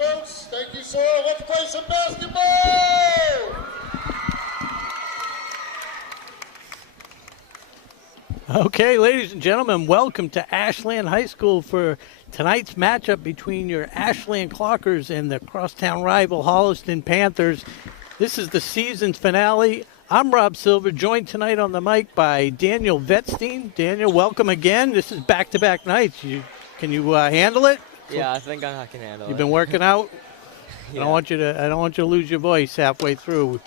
folks. Thank you, sir. Let's play some basketball. Okay, ladies and gentlemen, welcome to Ashland High School for tonight's matchup between your Ashland Clockers and the crosstown rival Holliston Panthers. This is the season's finale. I'm Rob Silver, joined tonight on the mic by Daniel Vetstein. Daniel, welcome again. This is back-to-back nights. Can you handle it? Yeah, I think I can handle it. You've been working out? Yeah. I don't want you to lose your voice halfway through.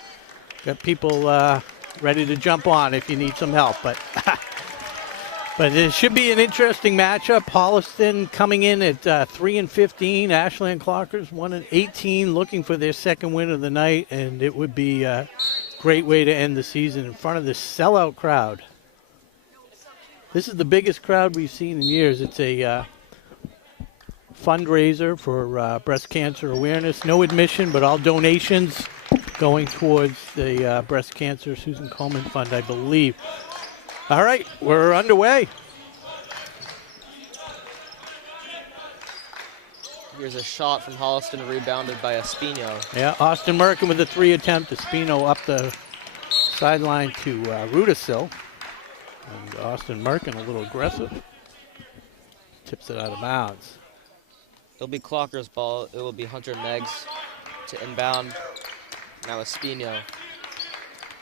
Got people ready to jump on if you need some help, but it should be an interesting matchup. Holliston coming in at 3-15. Ashland Clockers 1-18, looking for their second win of the night, and it would be a great way to end the season in front of this sellout crowd. This is the biggest crowd we've seen in years. It's a fundraiser for breast cancer awareness. No admission, but all donations going towards the Breast Cancer Susan Komen Fund, I believe. All right, we're underway. Here's a shot from Holliston, rebounded by Espino. Yeah, Austin Merkin with a 3 attempt. Espino up the sideline to Rudisil. And Austin Merkin a little aggressive. Tips it out of bounds. It'll be Clocker's ball. It will be Hunter Meggs to inbound. Now Espino.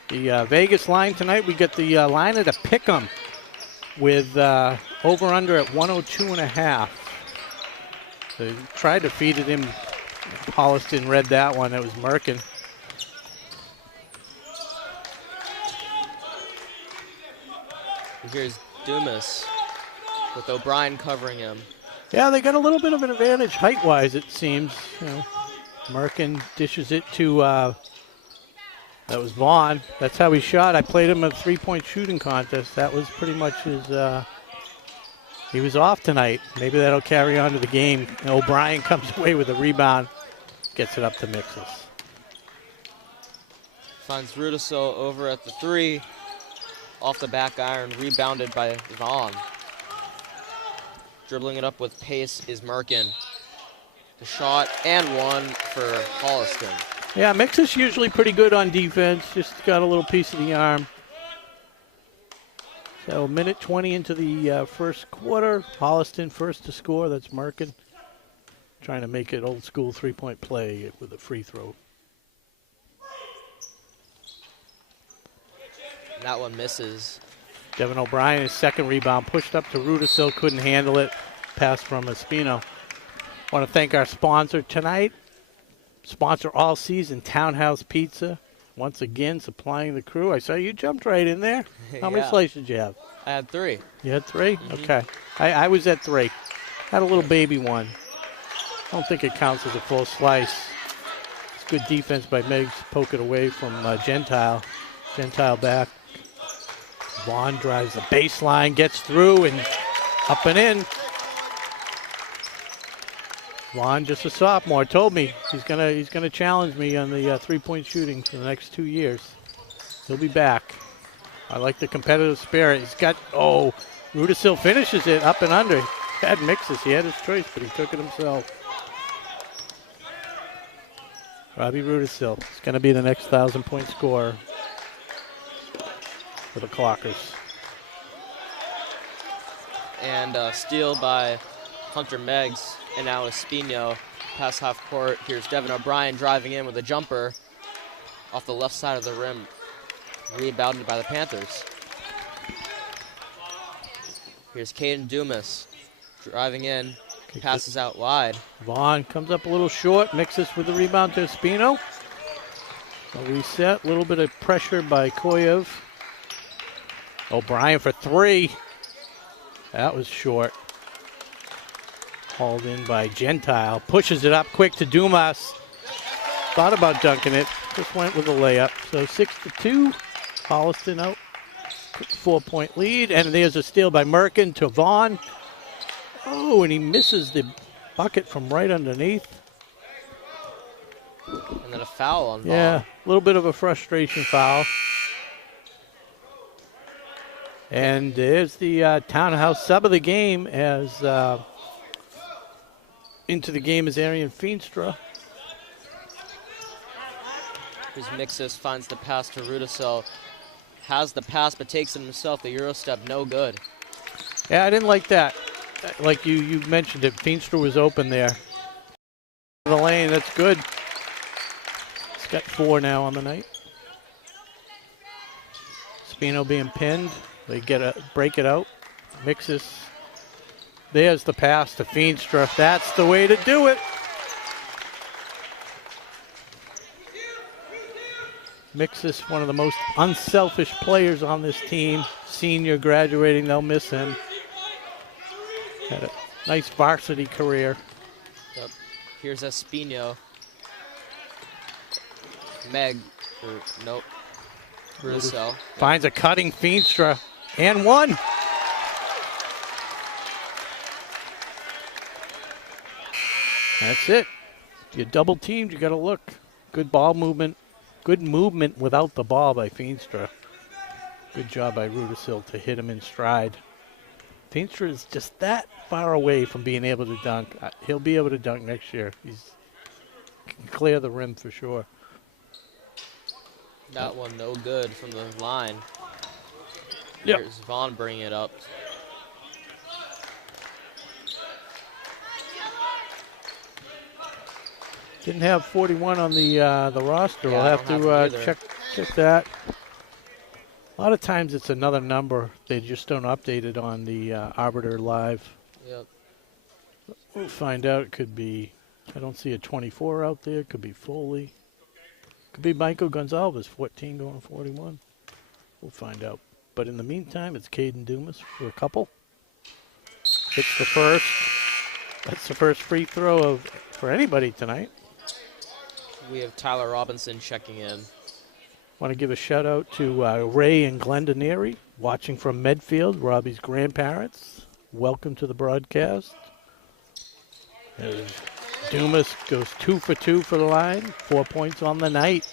The Vegas line tonight, we get the line at a pick'em with over-under at 102.5. They tried to feed it in. Holliston read that one. That was Merkin. Here's Dumas with O'Brien covering him. Yeah, they got a little bit of an advantage height-wise, it seems. You know, Merkin dishes it to that was Vaughn. That's how he shot. I played him a three-point shooting contest. That was pretty much his, he was off tonight. Maybe that'll carry on to the game. And O'Brien comes away with a rebound, gets it up to Mixes. Finds Rudisil over at the 3. Off the back iron, rebounded by Vaughn. Dribbling it up with pace is Merkin. The shot and one for Holliston. Yeah, Mixes usually pretty good on defense. Just got a little piece of the arm. So, minute 20 into the first quarter. Holliston first to score. That's Merkin. Trying to make it old school three-point play with a free throw. And that one misses. Devin O'Brien, his second rebound, pushed up to Rudisil, couldn't handle it. Pass from Espino. Want to thank our sponsor tonight. Sponsor all season, Townhouse Pizza. Once again, supplying the crew. I saw you jumped right in there. How many slices did you have? I had 3. You had 3? Okay. I was at 3. Had a little baby one. I don't think it counts as a full slice. It's good defense by Meggs. Poke it away from Gentile. Gentile back. Vaughn drives the baseline, gets through, and up and in. Vaughn, just a sophomore, told me he's gonna challenge me on the three-point shooting for the next 2 years. He'll be back. I like the competitive spirit. He's got, Rudisil finishes it up and under. Had Mixes. He had his choice, but he took it himself. Robbie Rudisil is going to be the next 1,000-point scorer for the Clockers. And steal by Hunter Meggs. And now Espino, pass half court. Here's Devin O'Brien driving in with a jumper off the left side of the rim. Rebounded by the Panthers. Here's Caden Dumas driving in, passes out wide. Vaughn comes up a little short, mixes with the rebound to Espino. A reset, a little bit of pressure by Koyev. O'Brien for 3. That was short. Hauled in by Gentile. Pushes it up quick to Dumas. Thought about dunking it. Just went with a layup. So 6-2. Holliston out. 4-point lead. And there's a steal by Merkin to Vaughn. Oh, and he misses the bucket from right underneath. And then a foul on Vaughn. Yeah, a little bit of a frustration foul. And there's the Townhouse sub of the game as into the game is Arian Feenstra. Here's Mixis, finds the pass to Rudisill. Has the pass, but takes it himself. The Euro step, no good. Yeah, I didn't like that. Like you mentioned it, Feenstra was open there. The lane, that's good. He's got 4 now on the night. Spino being pinned. They break it out. Mixis. There's the pass to Feenstra. That's the way to do it. Mixis, one of the most unselfish players on this team. Senior graduating, they'll miss him. Had a nice varsity career. Yep. Here's Espino. Meg, or nope. Rudisill. Finds a cutting Feenstra, and one. That's it. If you're double teamed, you got to look. Good ball movement. Good movement without the ball by Feenstra. Good job by Rudisill to hit him in stride. Feenstra is just that far away from being able to dunk. He'll be able to dunk next year. He can clear the rim for sure. That one no good from the line. Yep. Here's Vaughn bringing it up. Didn't have 41 on the roster. Yeah, we'll have to check that. A lot of times it's another number. They just don't update it on the Arbiter Live. Yep. We'll find out. It could be, I don't see a 24 out there. It could be Foley. Could be Michael Gonzalez, 14 going 41. We'll find out. But in the meantime, it's Caden Dumas for a couple. Hits the first. That's the first free throw for anybody tonight. We have Tyler Robinson checking in. Want to give a shout out to Ray and Glenda Neary, watching from Medfield, Robbie's grandparents. Welcome to the broadcast. As Dumas goes 2 for 2 for the line, 4 points on the night.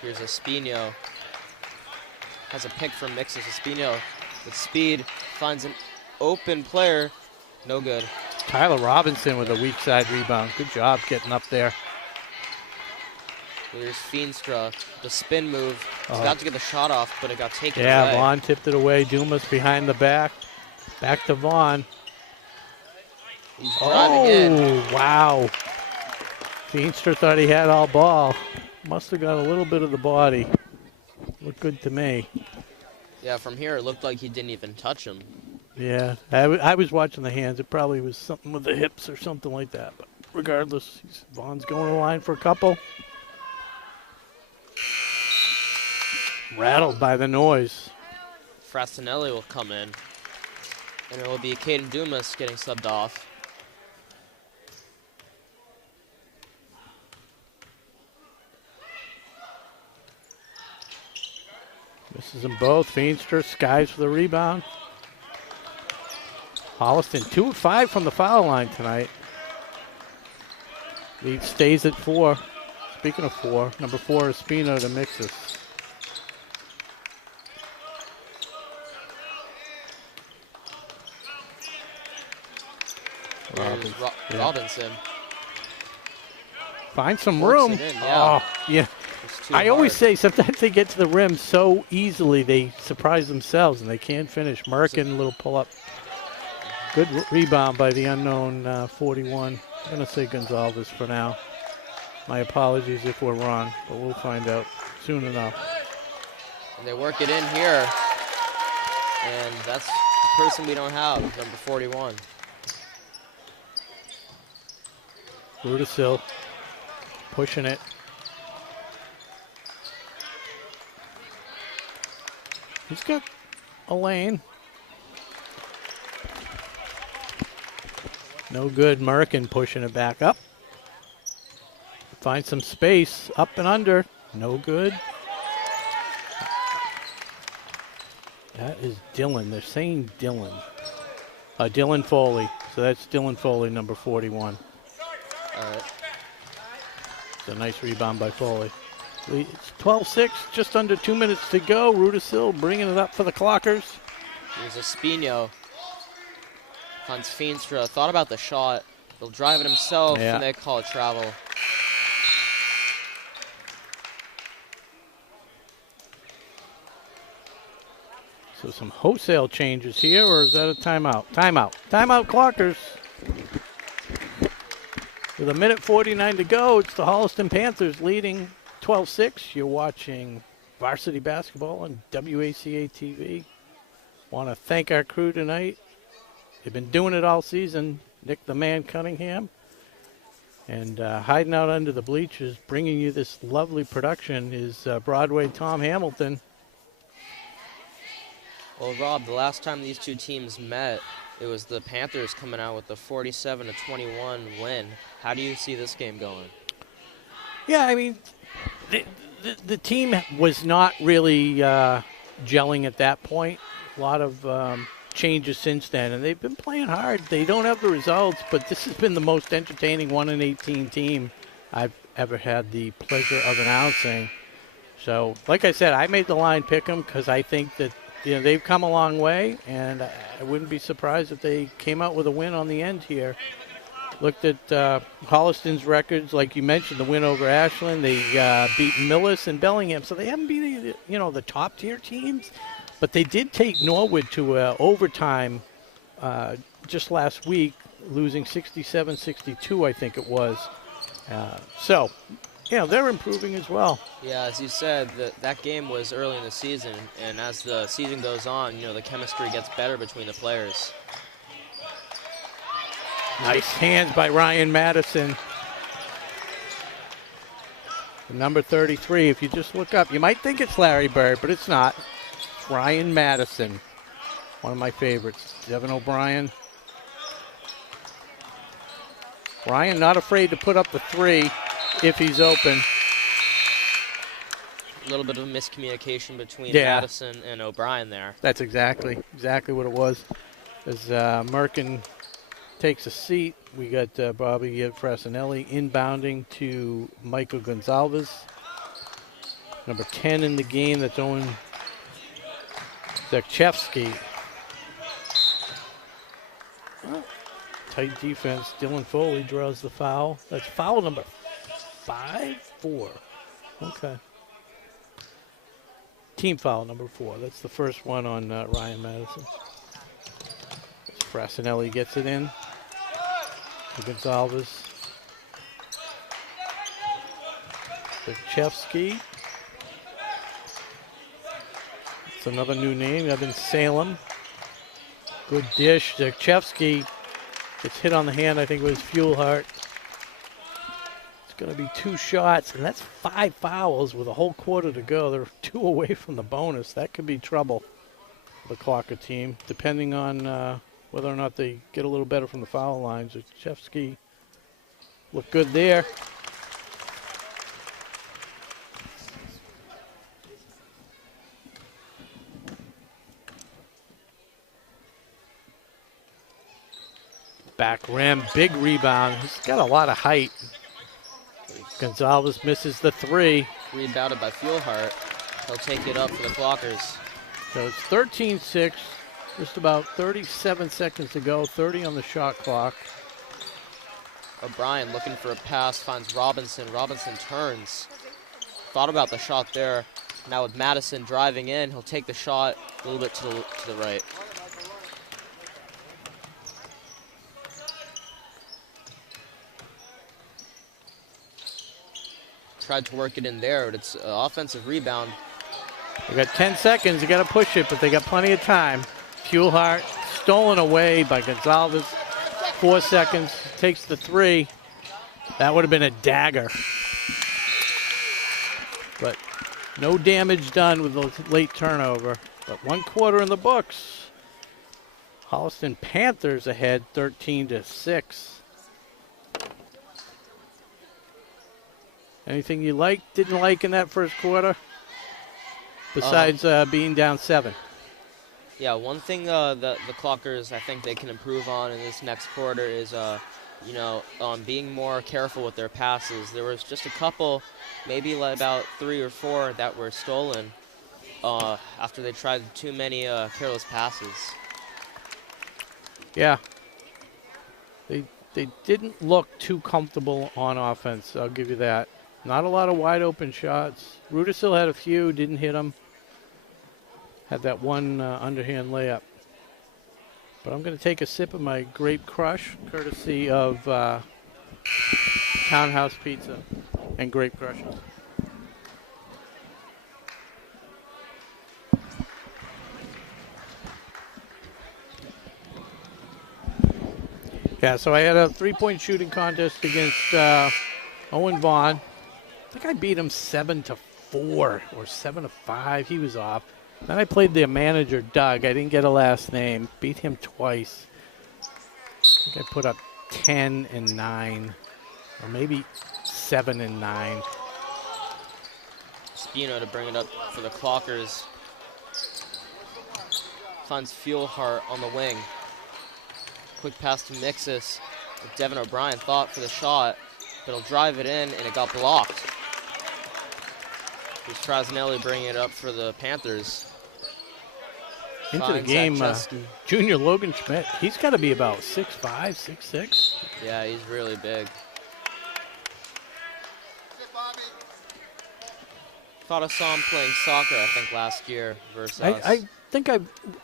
Here's Espino. Has a pick from Mixis. Espino with speed finds an open player. No good. Tyler Robinson with a weak side rebound. Good job getting up there. Here's Feenstra, the spin move. He's got to get the shot off, but it got taken away. Yeah, Vaughn tipped it away. Dumas behind the back. Back to Vaughn. He's driving in. Wow. Feenstra thought he had all ball. Must have got a little bit of the body. Looked good to me. Yeah, from here it looked like he didn't even touch him. Yeah, I was watching the hands. It probably was something with the hips or something like that. But regardless, Vaughn's going to the line for a couple. Rattled by the noise. Frastinelli will come in. And it will be Caden Dumas getting subbed off. Misses them both. Feenstra skies for the rebound. Holliston 2 of 5 from the foul line tonight. Lead stays at 4. Speaking of 4, number 4 is Spino to Mixis. Robinson. Find some room. Yeah. Oh, yeah. I always say sometimes they get to the rim so easily they surprise themselves and they can't finish. Merkin, little pull-up. Good rebound by the unknown 41. I'm going to say Gonzalez for now. My apologies if we're wrong, but we'll find out soon enough. And they work it in here. And that's the person we don't have, number 41. Rudisill pushing it. He's got a lane. No good. Merkin pushing it back up. Find some space. Up and under. No good. That is Dylan. They're saying Dylan. Dylan Foley. So that's Dylan Foley, number 41. All right. It's a nice rebound by Foley. It's 12-6, just under 2 minutes to go. Rudisill bringing it up for the Clockers. Here's Espino. Finds Feenstra, thought about the shot. He'll drive it himself, and they call it travel. So some wholesale changes here, or is that a timeout? Timeout. Timeout, Clockers. With 1:49 to go, it's the Holliston Panthers leading 12-6. You're watching Varsity Basketball on WACA-TV. Want to thank our crew tonight. They've been doing it all season. Nick the Man Cunningham. And hiding out under the bleachers, bringing you this lovely production is Broadway Tom Hamilton. Well, Rob, the last time these two teams met, it was the Panthers coming out with a 47-21 win. How do you see this game going? Yeah, I mean, the team was not really gelling at that point. A lot of changes since then, and they've been playing hard. They don't have the results, but this has been the most entertaining 1-18 team I've ever had the pleasure of announcing. So, like I said, I made the line pick them because I think that they've come a long way, and I wouldn't be surprised if they came out with a win on the end here. Looked at Holliston's records, like you mentioned, the win over Ashland. They beat Millis and Bellingham, so they haven't beat the top-tier teams, but they did take Norwood to overtime just last week, losing 67-62, I think it was. So, they're improving as well. Yeah, as you said, that game was early in the season, and as the season goes on, the chemistry gets better between the players. Nice hands by Ryan Madison. The number 33, if you just look up, you might think it's Larry Bird, but it's not. It's Ryan Madison, one of my favorites. Devin O'Brien. Ryan not afraid to put up the three if he's open. A little bit of a miscommunication between Madison and O'Brien there. That's exactly what it was. As Merkin takes a seat, we got Bobby Frassinelli inbounding to Michael Gonzalez. Number 10 in the game, that's Owen Zakchevsky. Tight defense. Dylan Foley draws the foul. That's foul number 4. Okay. Team foul number 4. That's the first one on Ryan Madison. Frassinelli gets it in. Gonzalez. Zakchevsky. It's another new name. Evan Salem. Good dish. Zakchevsky gets hit on the hand. I think it was Fuelhart. It's going to be 2 shots, and that's 5 fouls with a whole quarter to go. They're 2 away from the bonus. That could be trouble for the Clocker team, depending on whether or not they get a little better from the foul lines. Zakchevsky looked good there. Back rim, big rebound. He's got a lot of height. Gonzalez misses the 3. Rebounded by Fuelhart. He'll take it up for the Clockers. So it's 13-6. Just about 37 seconds to go, 30 on the shot clock. O'Brien looking for a pass, finds Robinson. Robinson turns. Thought about the shot there. Now with Madison driving in, he'll take the shot a little bit to the right. Tried to work it in there, but it's an offensive rebound. They got 10 seconds. You got to push it, but they got plenty of time. Fuelhart stolen away by Gonzalez. 4 seconds. Takes the 3. That would have been a dagger. But no damage done with the late turnover. But 1 quarter in the books. Holliston Panthers ahead 13-6. Anything you didn't like in that first quarter? Besides being down 7. Yeah, one thing that the Clockers, I think they can improve on in this next quarter is, being more careful with their passes. There was just a couple, maybe about 3 or 4 that were stolen after they tried too many careless passes. Yeah, They didn't look too comfortable on offense. I'll give you that. Not a lot of wide open shots. Rudisill had a few, didn't hit them. Had that one underhand layup. But I'm going to take a sip of my Grape Crush, courtesy of Townhouse Pizza and Grape Crushes. Yeah, so I had a three-point shooting contest against Owen Vaughn. I think I beat him 7-4 or 7-5. He was off. Then I played their manager, Doug. I didn't get a last name. Beat him twice. I think I put up 10 and 9, or maybe 7 and 9. Spino to bring it up for the Clockers. Finds Fuelhart on the wing. Quick pass to Mixus. Devin O'Brien thought for the shot, but he'll drive it in, and it got blocked. Here's Frasnelli bringing it up for the Panthers. Into the game, junior Logan Schmidt. He's got to be about 6'5", 6'6". Yeah, he's really big. Thought I saw him playing soccer, I think, last year versus us. I think I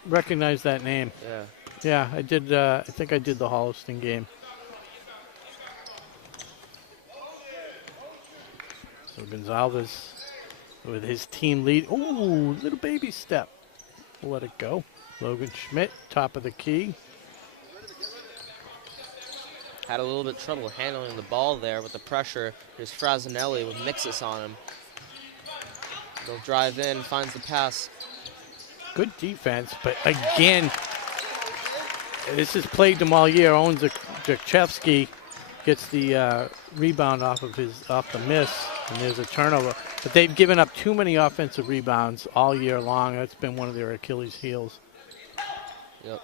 recognize that name. Yeah. Yeah, I did. I think I did the Holliston game. So Gonzalez with his team lead. Ooh, little baby step. We'll let it go. Logan Schmidt, top of the key. Had a little bit of trouble handling the ball there with the pressure. Here's Frasnelli with Mixus on him. They'll drive in, finds the pass. Good defense, but again, this has plagued him all year. Owen Zakchevsky gets the rebound off the miss, and there's a turnover. But they've given up too many offensive rebounds all year long. That's been one of their Achilles' heels. Yep.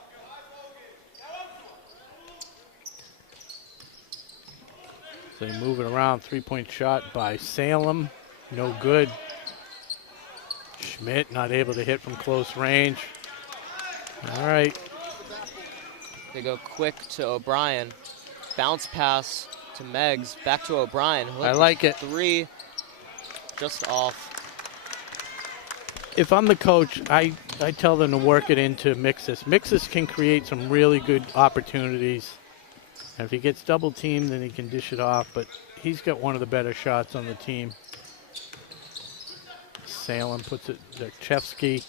So they move it around. Three-point shot by Salem. No good. Schmidt not able to hit from close range. All right. They go quick to O'Brien. Bounce pass to Meggs. Back to O'Brien. I like it. Three. Just off. If I'm the coach, I tell them to work it into Mixus. Mixus can create some really good opportunities. And if he gets double teamed, then he can dish it off. But he's got one of the better shots on the team. Salem puts it Zakchevsky.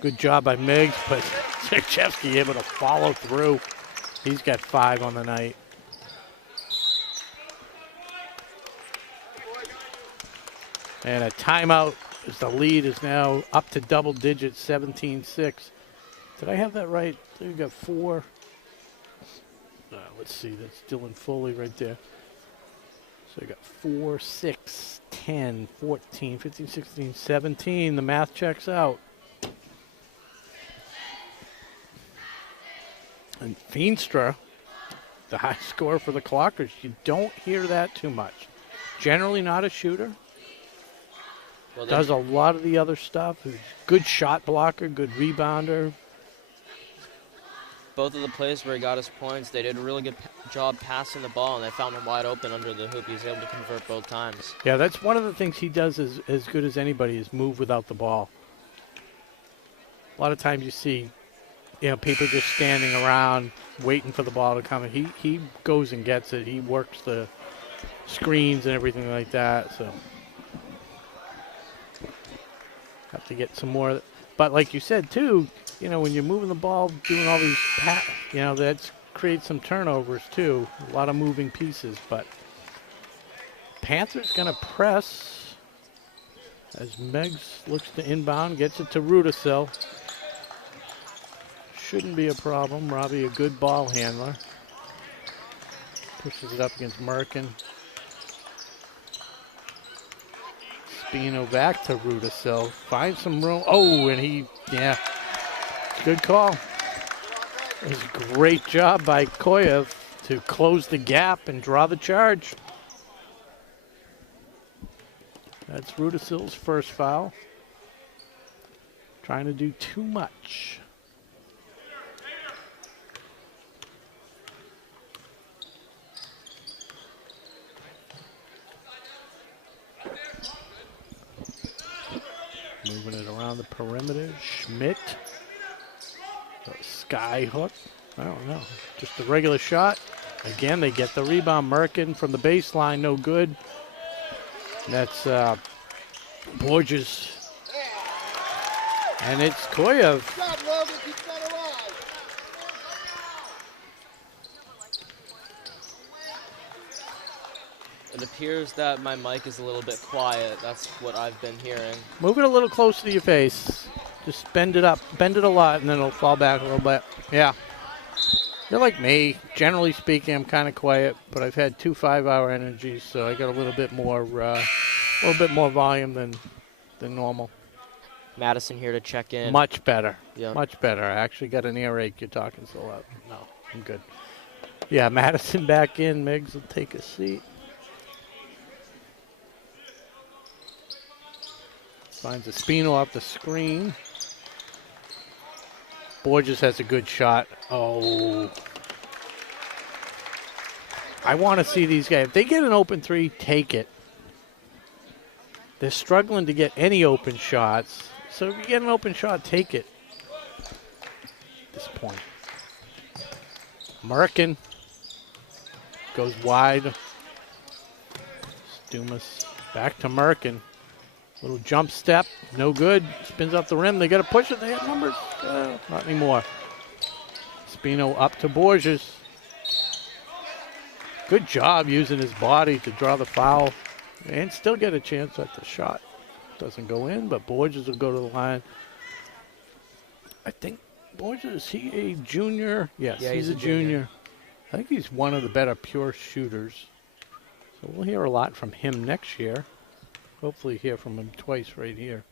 Good job by Miggs, but Zakchevsky able to follow through. He's got 5 on the night. And a timeout as the lead is now up to double digits, 17-6. Did I have that right? We got 4. Let's see, that's Dylan Foley right there. So we got 4, 6, 10, 14, 15, 16, 17. The math checks out. And Feenstra, the high score for the Clockers. You don't hear that too much. Generally not a shooter. Well, does a lot of the other stuff. Good shot blocker, good rebounder. Both of the plays where he got his points, they did a really good job passing the ball, and they found him wide open under the hoop. He was able to convert both times. Yeah, that's one of the things he does as good as anybody is move without the ball. A lot of times you see, people just standing around waiting for the ball to come. He goes and gets it. He works the screens and everything like that. So have to get some more. But like you said too, when you're moving the ball, doing all these, that creates some turnovers too. A lot of moving pieces. But Panthers gonna press as Meggs looks to inbound, gets it to Rudisill. Shouldn't be a problem. Robbie, a good ball handler. Pushes it up against Merkin. Spino back to Rudisill. Finds some room. Oh, and good call. It was a great job by Koyev to close the gap and draw the charge. That's Rudisill's first foul. Trying to do too much. around the perimeter. Schmidt. Sky hook. I don't know. Just a regular shot. Again, they get the rebound. Merkin from the baseline, no good. And that's Borges. And it's Koyev. It appears that my mic is a little bit quiet. That's what I've been hearing. Move it a little closer to your face. Just bend it up. Bend it a lot, and then it'll fall back a little bit. Yeah. You're like me. Generally speaking, I'm kind of quiet, but I've had 2 5-hour energies, so I got a little bit more volume than normal. Madison here to check in. Much better. Yep. Much better. I actually got an earache. You're talking so loud. No, I'm good. Yeah, Madison back in. Miggs will take a seat. Finds Espino off the screen. Borges has a good shot. Oh. I want to see these guys. If they get an open three, take it. They're struggling to get any open shots. So if you get an open shot, take it. At this point. Merkin goes wide. Stumas back to Merkin. Little jump step, no good. Spins off the rim. They got to push it. They have numbers. Not anymore. Espino up to Borges. Good job using his body to draw the foul and still get a chance at the shot. Doesn't go in, but Borges will go to the line. I think Borges, is he a junior? Yes, yeah, he's a junior. I think he's one of the better pure shooters. So we'll hear a lot from him next year. Hopefully hear from him twice right here.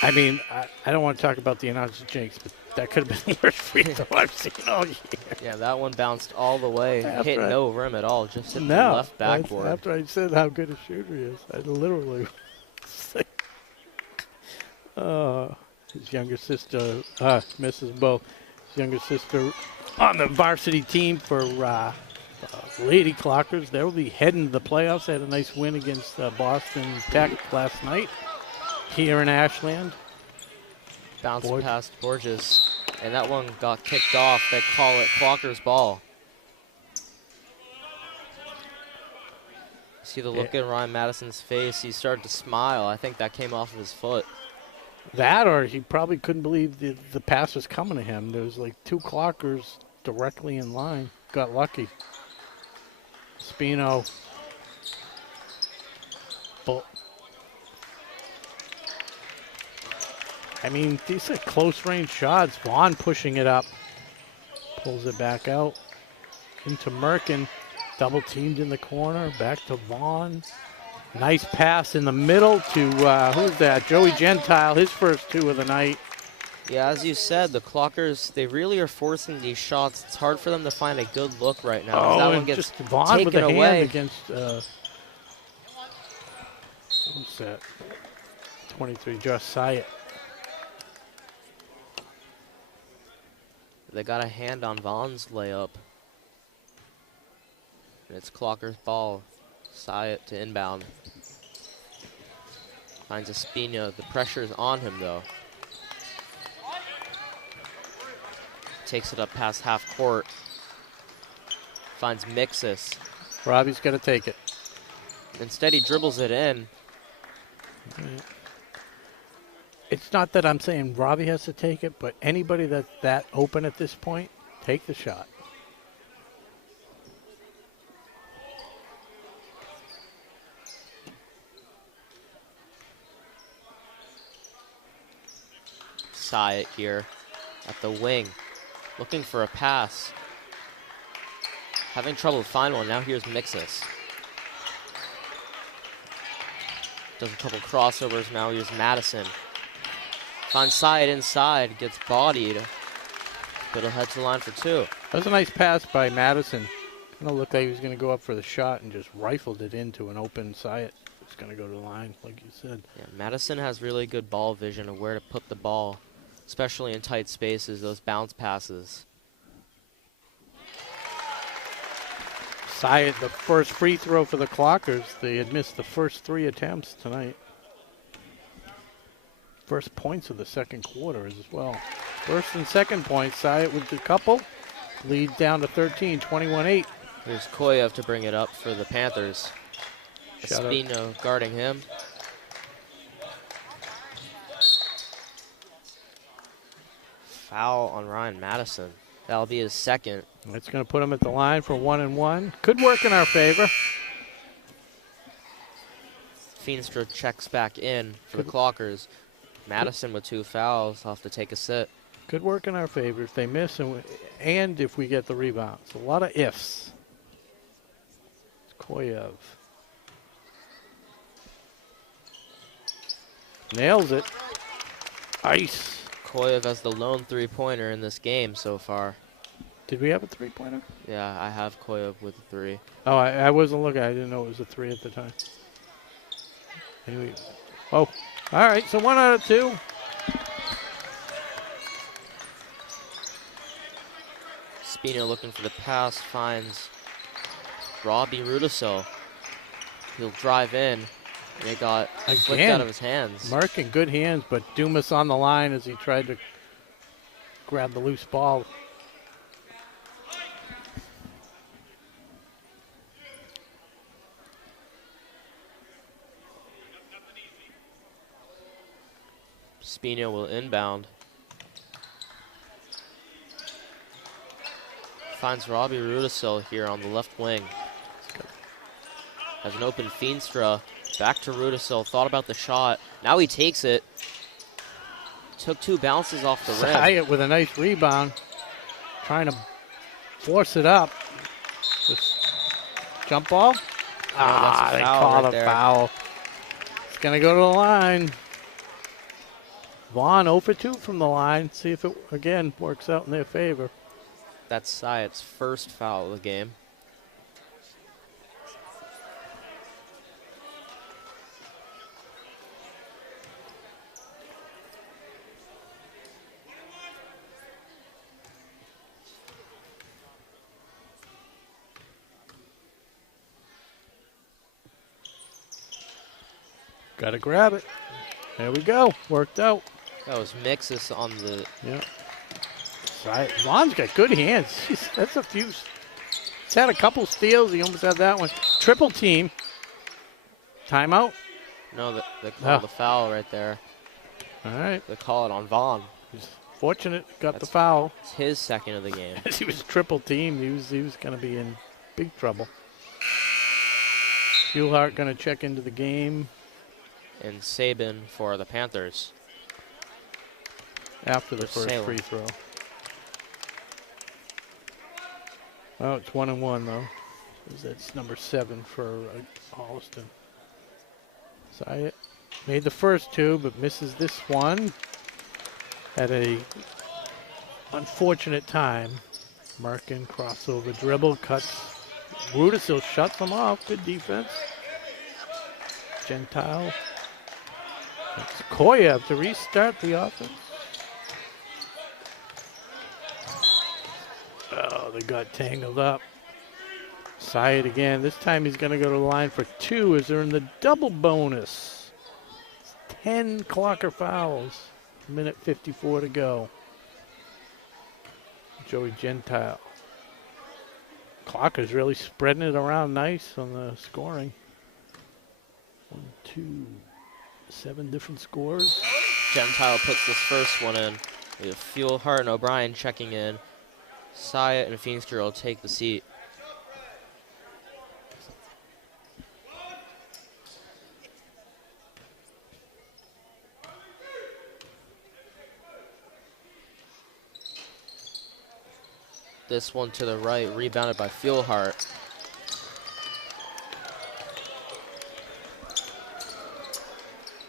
I mean, I don't want to talk about the announcer jinx, but that could have been the worst free throw I've seen all year. Yeah, that one bounced all the way. Hit no rim at all. Just hit the left backboard. After I said how good a shooter he is, I literally his younger sister, Mrs. Bo, his younger sister on the varsity team for Lady Clockers. They'll be heading to the playoffs. They had a nice win against Boston Tech last night here in Ashland. Bouncing past Borges. And that one got kicked off. They call it Clocker's ball. See the look in Ryan Madison's face. He started to smile. I think that came off of his foot. That, or he probably couldn't believe the pass was coming to him. There was like 2 Clockers directly in line. Got lucky. Espino. I mean, these are close-range shots. Vaughn pushing it up. Pulls it back out. Into Merkin. Double-teamed in the corner. Back to Vaughn. Nice pass in the middle to, who's that? Joey Gentile, his first 2 of the night. Yeah, as you said, the Clockers, they really are forcing these shots. It's hard for them to find a good look right now. Oh, that and one gets just Vaughn with taken a away. hand against, who's that? 23, Josh Syatt. They got a hand on Vaughn's layup. And it's Clocker's ball. Syatt to inbound. Finds Espino. The pressure is on him, though. Takes it up past half court. Finds Mixus. Robbie's got to take it. Instead, he dribbles it in. Right. It's not that I'm saying Robbie has to take it, but anybody that's that open at this point, take the shot. Syatt here at the wing, looking for a pass. Having trouble to find one. Now here's Mixus. Does a couple crossovers. Now here's Madison. Finds Syatt inside, gets bodied, but he'll head to the line for 2. That was a nice pass by Madison. Kind of looked like he was going to go up for the shot and just rifled it into an open Syatt. It's going to go to the line, like you said. Yeah, Madison has really good ball vision of where to put the ball, especially in tight spaces, those bounce passes. Syatt, the first free throw for the Clockers. They had missed the first 3 attempts tonight. First points of the second quarter as well. First and second points, Syatt with the couple. Lead down to 13, 21-8. Here's Koyev to bring it up for the Panthers. Espino guarding him. Foul on Ryan Madison. That'll be his second. It's going to put him at the line for 1-1. Could work in our favor. Feenstra checks back in for the Clockers. Madison with 2 fouls. He'll have to take a sit. Could work in our favor if they miss and if we get the rebounds. A lot of ifs. It's Koyev. Nails it. Ice. Koyev has the lone 3-pointer in this game so far. Did we have a 3-pointer? Yeah, I have Koyev with a 3. Oh, I wasn't looking. I didn't know it was a 3 at the time. Anyway. Oh, all right. So 1 out of 2. Espino looking for the pass, finds Robbie Rudisil. He'll drive in, and it got flicked out of his hands. Mark in good hands, but Dumas on the line as he tried to grab the loose ball. Espino will inbound. Finds Robbie Rudisil here on the left wing. Has an open Feenstra. Back to Rudisil. Thought about the shot. Now he takes it. Took 2 bounces off the rim. Syatt with a nice rebound. Trying to force it up. Just jump ball. They called a foul. It's going to go to the line. Vaughn 0 for 2 from the line. See if it, again, works out in their favor. That's Syatt's first foul of the game. Got to grab it. There we go. Worked out. That was Mixus on the... Yeah. Right. Vaughn's got good hands. Jeez, that's a few. He's had a couple steals. He almost had that one. Triple team. Timeout. No, they called the foul right there. All right. They call it on Vaughn. He's fortunate. Got the foul. It's his second of the game. As he was triple teamed, he was going to be in big trouble. Fuelhart going to check into the game. And Sabin for the Panthers. After the first free throw. Oh, it's 1-1 though. That's number 7 for Holliston. Syatt made the first 2, but misses this one. Had a unfortunate time. Markin crossover dribble cuts. Rudisil shuts him off. Good defense. Gentile. It's Koyev to restart the offense. Oh, they got tangled up. Syatt again. This time he's going to go to the line for 2 as they're in the double bonus. 10 Clocker fouls. Minute 54 to go. Joey Gentile. Clocker's really spreading it around nice on the scoring. 1, 2, 7 different scores. Gentile puts this first one in. We have Fuelhart and O'Brien checking in. Syatt and Feenstra will take the seat. This one to the right, rebounded by Fuelhart.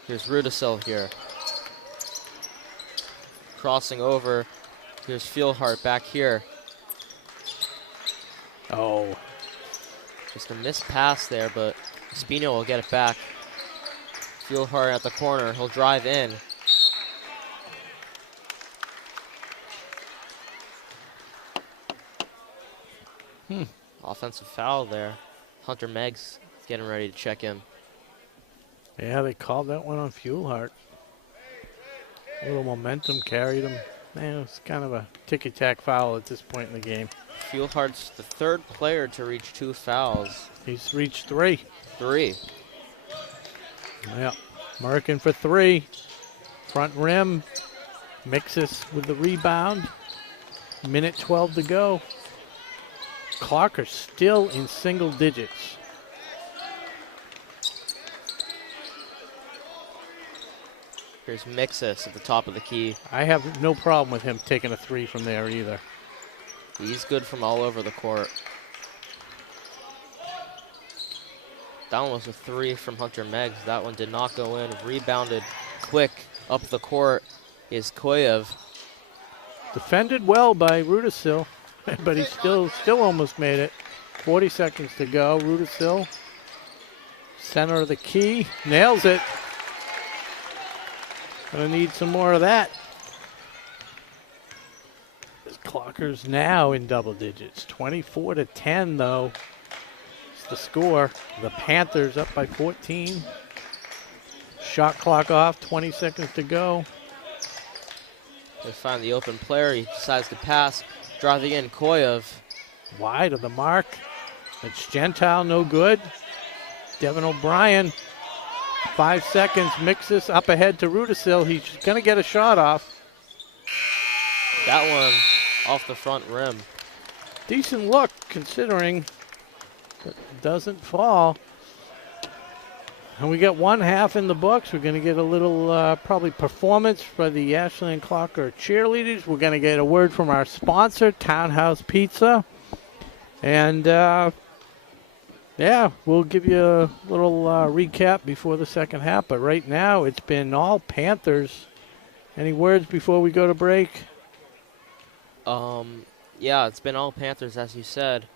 Here's Rudisil here. Crossing over. Here's Fuelhart back here. Oh. Just a missed pass there, but Espino will get it back. Fuelhart at the corner. He'll drive in. Offensive foul there. Hunter Meggs getting ready to check in. Yeah, they called that one on Fuelhart. A little momentum carried him. Man, it's kind of a ticky-tack foul at this point in the game. Fuelhart's the third player to reach 2 fouls. He's reached 3. 3. Yeah, Merkin for 3. Front rim. Mixes with the rebound. Minute 12 to go. Clock are still in single digits. Here's Mixus at the top of the key. I have no problem with him taking a 3 from there either. He's good from all over the court. That one was a 3 from Hunter Meggs. That one did not go in. Rebounded quick up the court is Koyev. Defended well by Rudisil, but he still almost made it. 40 seconds to go. Rudisil, center of the key, nails it. Gonna need some more of that. This Clocker's now in double digits. 24-10 though. It's the score. The Panthers up by 14. Shot clock off, 20 seconds to go. They find the open player. He decides to pass. Driving in, Koyev. Wide of the mark. It's Gentile, no good. Devin O'Brien, 5 seconds. Mixes up ahead to Rudisil. He's going to get a shot off. That one off the front rim. Decent look considering it doesn't fall. And we got 1 half in the books. We're going to get a little probably performance for the Ashland Clocker cheerleaders. We're going to get a word from our sponsor, Townhouse Pizza. And yeah, we'll give you a little recap before the second half. But right now, it's been all Panthers. Any words before we go to break? Yeah, it's been all Panthers, as you said.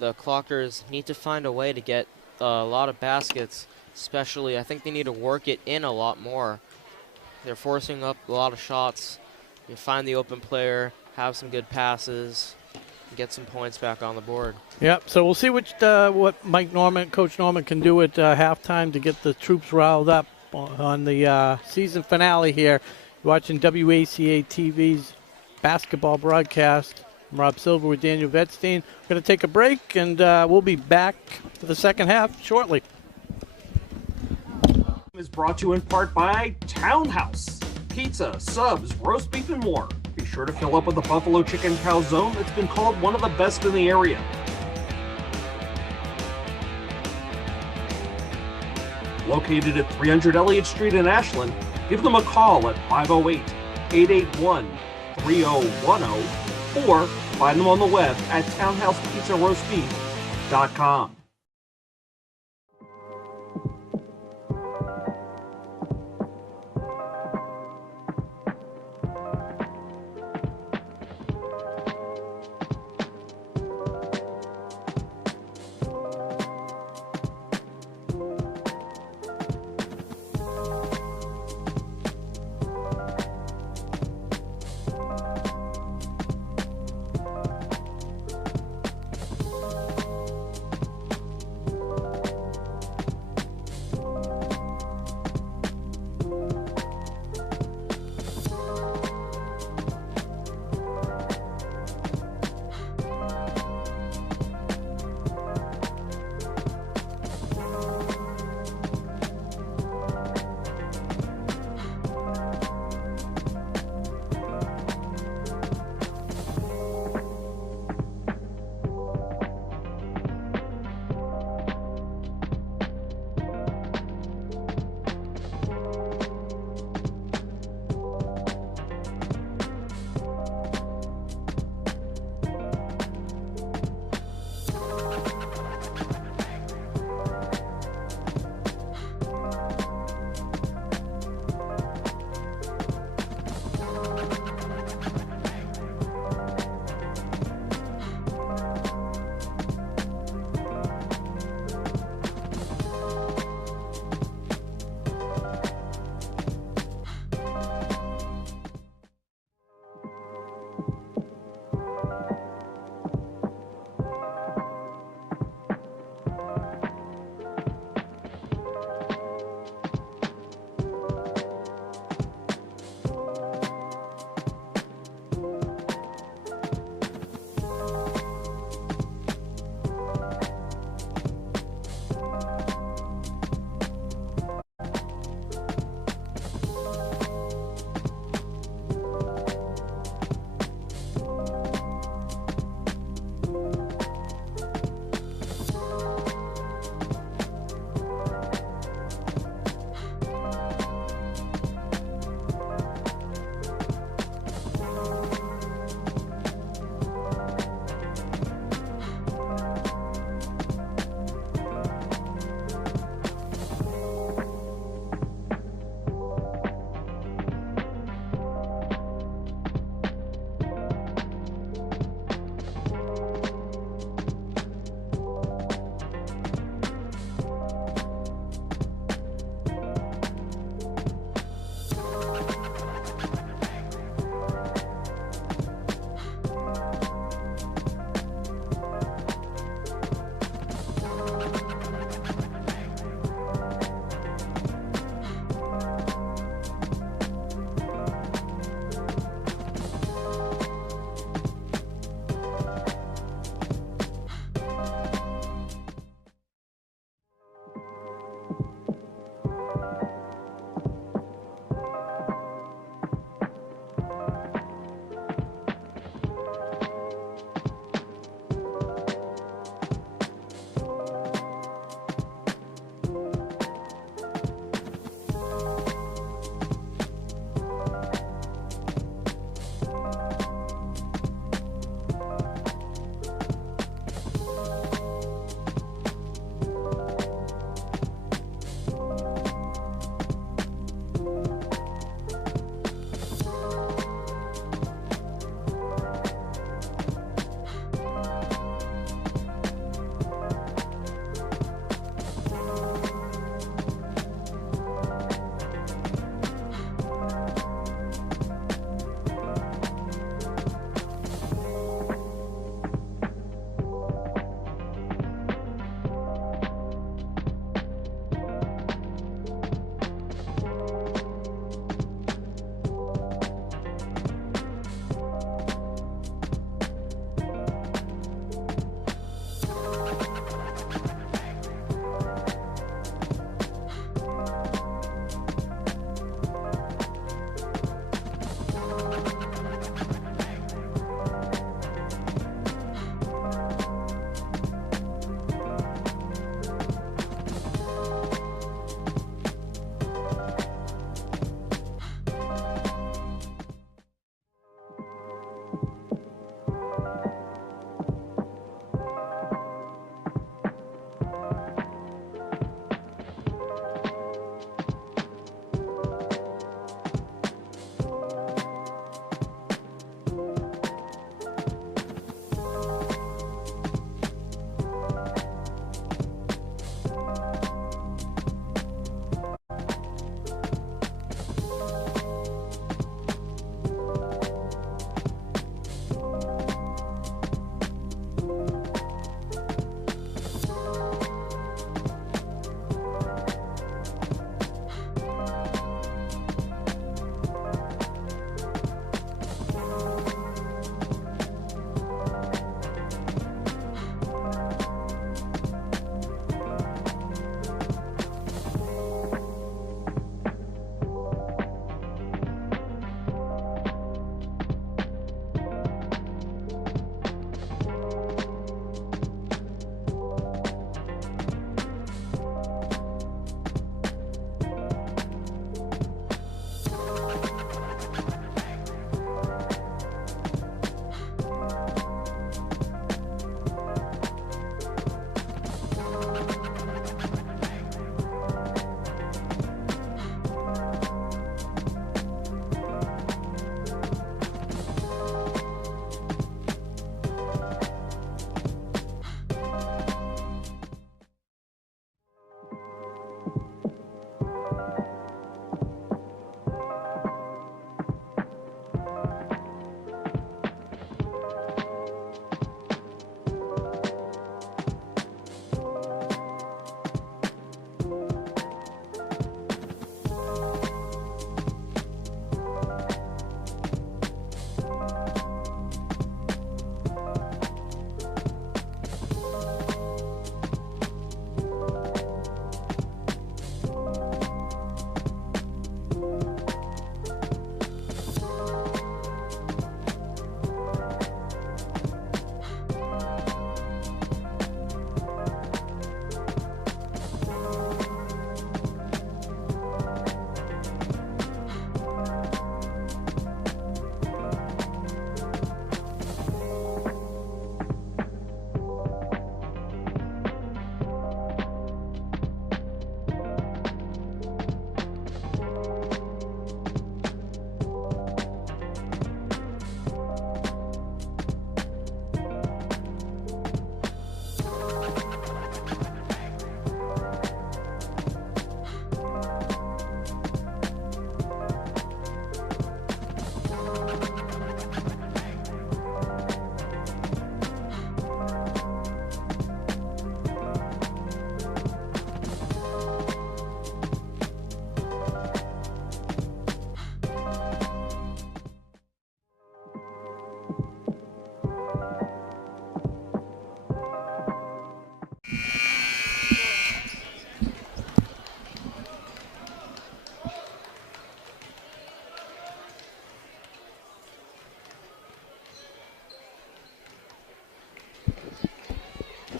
The Clockers need to find a way to get a lot of baskets. Especially, I think they need to work it in a lot more. They're forcing up a lot of shots. You find the open player, have some good passes, and get some points back on the board. Yep, so we'll see what Coach Norman can do at halftime to get the troops riled up on the season finale here. You're watching WACA-TV's basketball broadcast. I'm Rob Silver with Daniel Vetstein. We're going to take a break, and we'll be back for the second half shortly. Is brought to you in part by Townhouse. Pizza, subs, roast beef, and more. Be sure to fill up with the Buffalo Chicken Calzone that's been called one of the best in the area. Located at 300 Elliott Street in Ashland, give them a call at 508-881-3010 or find them on the web at townhousepizzaroastbeef.com.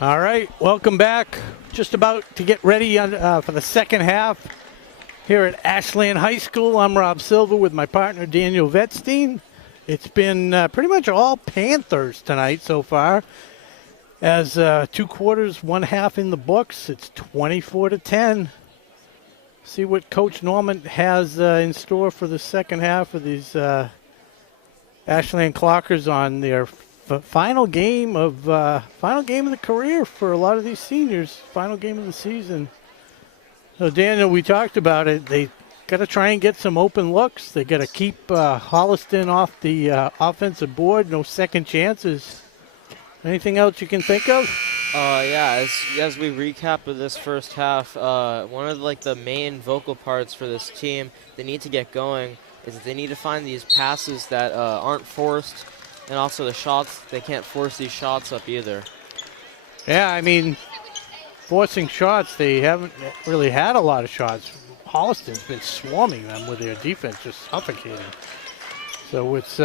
All right, welcome back. Just about to get ready for the second half here at Ashland High School. I'm Rob Silva with my partner Daniel Vetstein. It's been pretty much all Panthers tonight so far. As 2 quarters, 1 half in the books, it's 24-10. See what Coach Norman has in store for the second half of these Ashland Clockers on their final game of the career for a lot of these seniors. Final game of the season. So Daniel, we talked about it. They got to try and get some open looks. They got to keep Holliston off the offensive board. No second chances. Anything else you can think of? Yeah, as we recap of this first half, one of the main vocal parts for this team they need to get going is that they need to find these passes that aren't forced, and also the shots. They can't force these shots up either. Yeah, I mean, forcing shots, they haven't really had a lot of shots. Holliston's been swarming them with their defense, just suffocating. So it's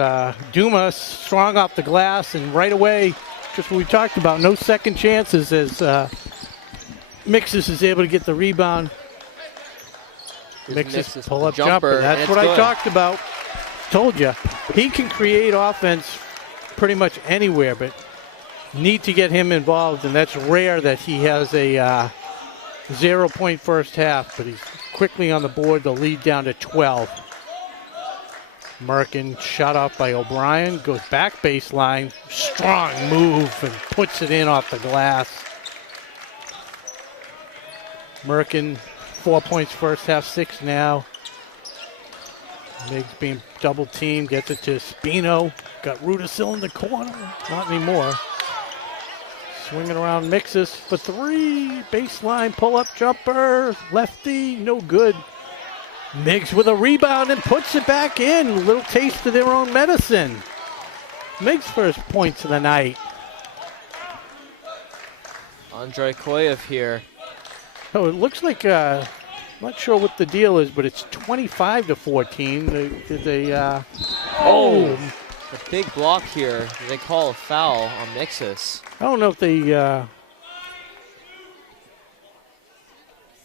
Dumas strong off the glass, and right away, just what we talked about, no second chances as Mixes is able to get the rebound. Mixes pull-up jumper. That's what I talked about. Told you. He can create offense pretty much anywhere, but need to get him involved, and that's rare that he has a 0-point first half, but he's quickly on the board, the lead down to 12. Merkin shot off by O'Brien, goes back baseline, strong move, and puts it in off the glass. Merkin, 4 points first half, 6 now. Miggs being double teamed, gets it to Spino. Got Rudisil in the corner, not anymore. Swinging around Mixes for 3, baseline pull-up jumper, lefty, no good. Miggs with a rebound and puts it back in. A little taste of their own medicine. Miggs' first points of the night. Andrei Koyev here. Oh, it looks like, not sure what the deal is, but it's 25-14. A big block here. They call a foul on Mixes. I don't know if they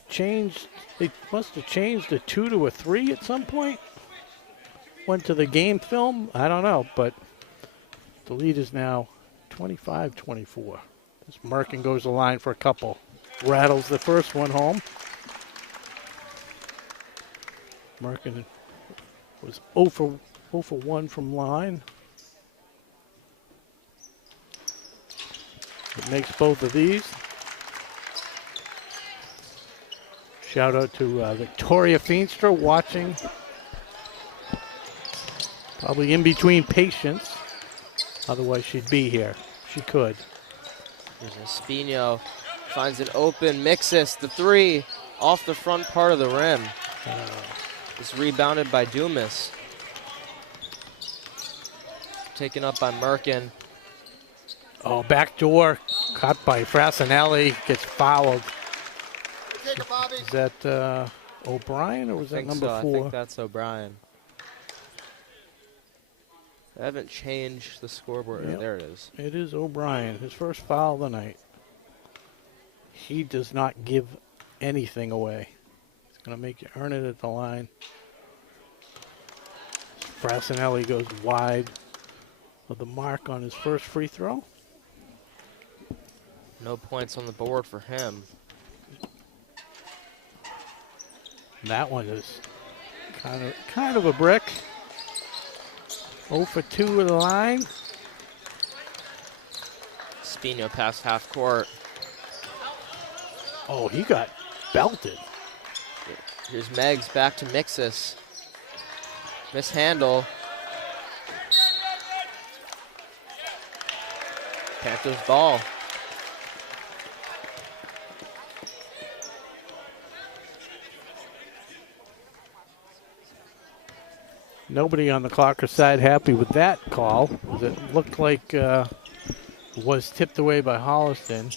changed. They must have changed a 2 to a 3 at some point. Went to the game film. I don't know, but the lead is now 25-24. This Merkin goes the line for a couple. Rattles the first one home. Merkin was 0 for 1 from line. It makes both of these. Shout out to Victoria Feenstra watching. Probably in between patients. Otherwise she'd be here. She could. There's Espino. Finds an open Mixes. The 3 off the front part of the rim. It's rebounded by Dumas. Taken up by Merkin. Oh, backdoor caught by Frassinelli. Gets fouled. Is that O'Brien or was that number 4? I think that's O'Brien. They haven't changed the scoreboard. Yep. There it is. It is O'Brien. His first foul of the night. He does not give anything away. He's going to make you earn it at the line. Frassinelli goes wide of the mark on his first free throw. No points on the board for him. That one is kind of a brick. 0 for 2 at the line. Espino past half court. Oh, he got belted. Here's Meggs back to Mixes. Mishandle. Panthers ball. Nobody on the Clocker side happy with that call. It looked like was tipped away by Holliston.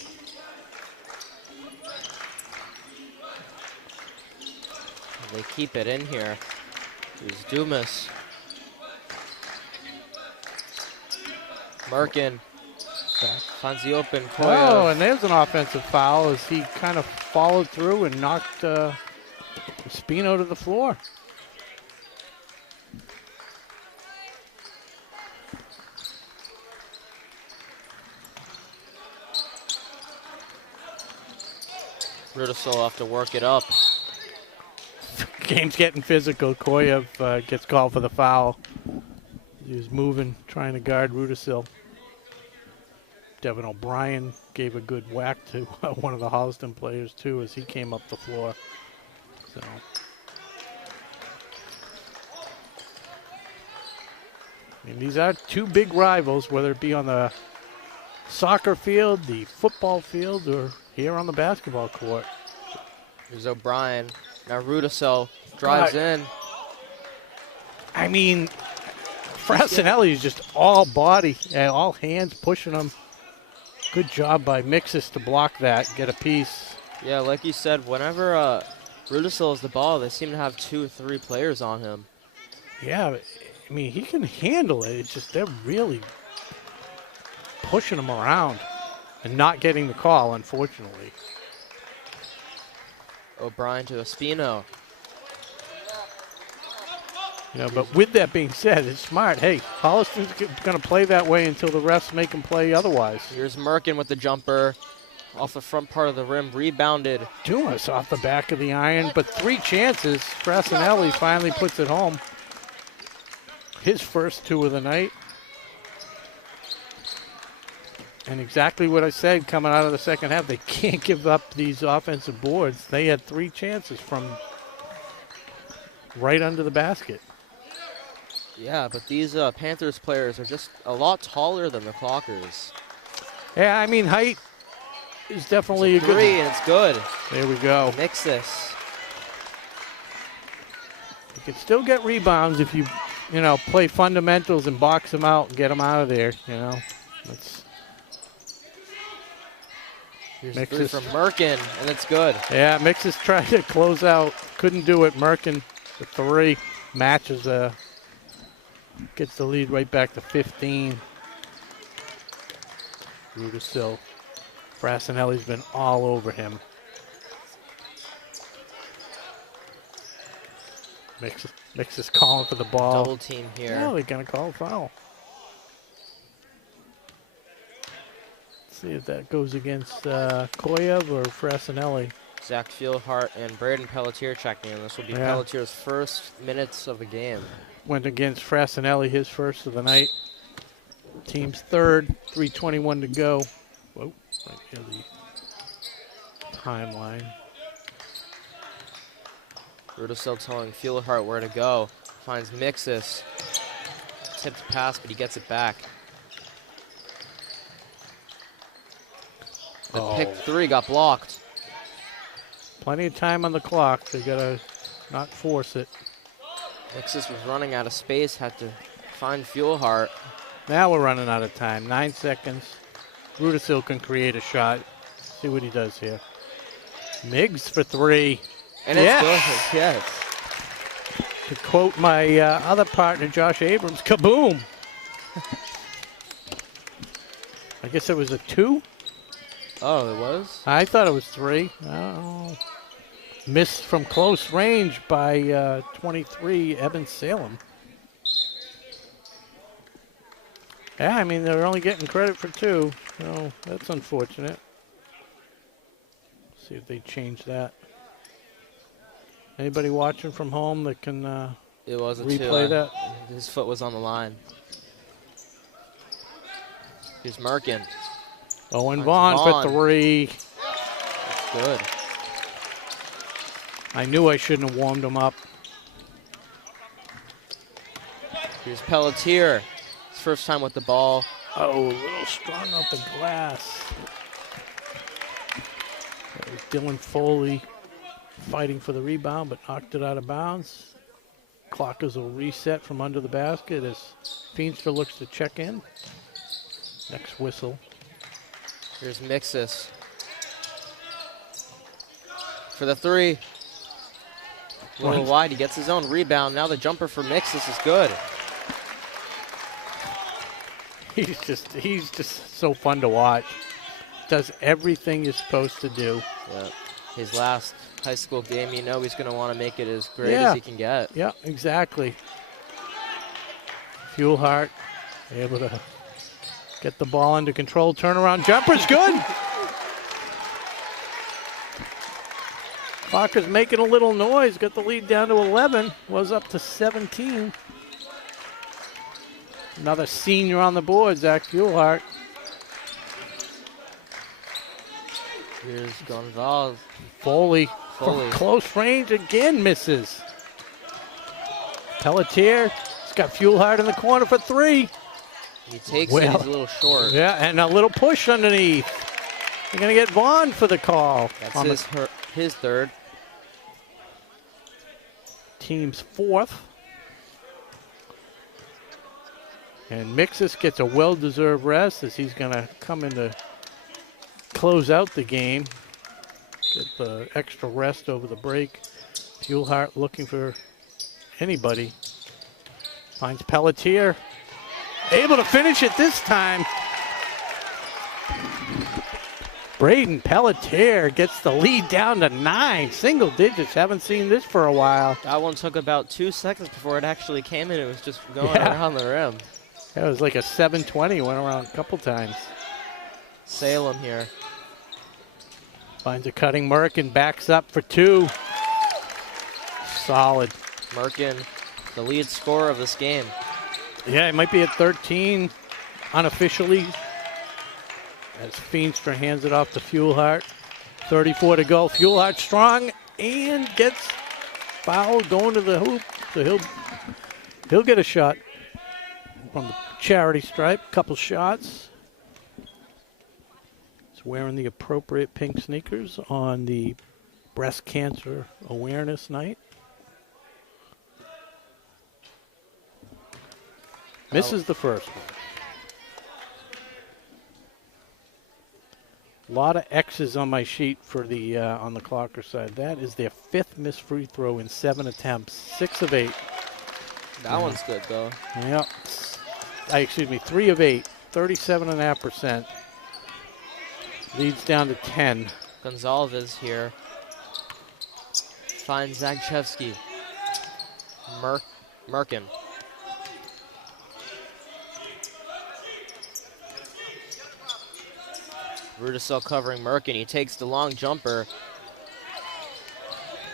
They keep it in here. Here's Dumas. Merkin. Back Finds the open Oh, Koya. and there's an offensive foul as he kind of followed through and knocked Spino to the floor. Rudisill will have to work it up. Game's getting physical. Koyev gets called for the foul. He was moving, trying to guard Rudisill. Devin O'Brien gave a good whack to one of the Holliston players, too, as he came up the floor. So, I mean, these are two big rivals, whether it be on the soccer field, the football field, or here on the basketball court. Here's O'Brien. Now Rudisill drives in. I mean, Frassinelli is just all body and all hands pushing him. Good job by Mixis to block that, get a piece. Yeah, like you said, whenever Rudisill has the ball, they seem to have 2 or 3 players on him. Yeah, I mean, he can handle it. It's just they're really pushing him around and not getting the call, unfortunately. O'Brien to Espino. You know, but with that being said, it's smart. Hey, Holliston's going to play that way until the refs make him play otherwise. Here's Merkin with the jumper off the front part of the rim, rebounded. Dumas off the back of the iron, but 3 chances. Frassinelli finally puts it home. His first 2 of the night. And exactly what I said coming out of the second half, they can't give up these offensive boards. They had 3 chances from right under the basket. Yeah, but these Panthers players are just a lot taller than the Clockers. Yeah, I mean, height is definitely a It's good 3, and it's good. There we go. Mix this. You can still get rebounds if you know, play fundamentals and box them out and get them out of there, you know. That's Here's a 3 from Merkin, and it's good. Yeah, Mixis tried to close out. Couldn't do it. Merkin, the 3, matches, gets the lead right back to 15. Rudisill. Frassinelli's been all over him. Mixis calling for the ball. Double team here. Yeah, they're going to call a foul. See if that goes against Koyev or Frassinelli. Zach Fieldhart and Braden Pelletier checking in. This will be Pelletier's first minutes of the game. Went against Frassinelli, his first of the night. Team's third, 3:21 to go. Whoa, right here the timeline. Rudisill telling Fieldhart where to go. Finds Mixis. Tipped pass, but he gets it back. The pick 3 got blocked. Plenty of time on the clock. They got to not force it. Mixis was running out of space, had to find Fieldhart. Now we're running out of time. 9 seconds. Rudisill can create a shot. See what he does here. Miggs for 3. And it's good. Yes. To quote my other partner, Josh Abrams, kaboom. I guess it was a 2. Oh, it was? I thought it was 3. Oh. Missed from close range by 23, Evan Salem. Yeah, I mean, they're only getting credit for 2, so that's unfortunate. See if they change that. Anybody watching from home that can it was a replay 2. that? His foot was on the line. Here's Merkin. Owen Vaughn for 3. That's good. I knew I shouldn't have warmed him up. Here's Pelletier. His first time with the ball. Oh, a little strong off the glass. That was Dylan Foley fighting for the rebound, but knocked it out of bounds. Clockers will reset from under the basket as Feenstra looks to check in. Next whistle. Here's Mixis. For the 3. A little wide. He gets his own rebound. Now the jumper for Mixis is good. he's just so fun to watch. Does everything you're supposed to do. Yeah. His last high school game, you know he's going to want to make it as great as he can get. Yeah, exactly. Fuelhart able to get the ball under control. Turnaround jumper's good. Clocker's making a little noise. Got the lead down to 11. Was up to 17. Another senior on the board, Zach Fuelhart. Here's Gonzalez. Foley. From close range again misses. Pelletier. He's got Fuelhart in the corner for 3. He takes it. He's a little short. Yeah, and a little push underneath. They're going to get Vaughn for the call. That's his third. Team's 4th. And Mixus gets a well-deserved rest as he's going to come in to close out the game. Get the extra rest over the break. Fuelhart looking for anybody. Finds Pelletier. Able to finish it this time. Braden Pelletier gets the lead down to 9. Single digits. Haven't seen this for a while. That one took about 2 seconds before it actually came in. It was just going around the rim. That was like a 720. Went around a couple times. Salem here. Finds a cutting Merkin. Backs up for 2. Solid. Merkin, the lead scorer of this game. Yeah, it might be at 13 unofficially. As Feenstra hands it off to Fuelhart. 34 to go. Fuelhart strong and gets fouled going to the hoop. So he'll get a shot from the charity stripe. Couple shots. He's wearing the appropriate pink sneakers on the breast cancer awareness night. Misses the first one. A lot of X's on my sheet for the on the Clocker side. That is their 5th missed free throw in 7 attempts. 6 of 8. That one's good though. Yeah. 3 of 8. 37.5%. Leads down to 10. Gonzalez here. Finds Zagchevsky. Merkin. Rudisell covering Merkin. He takes the long jumper.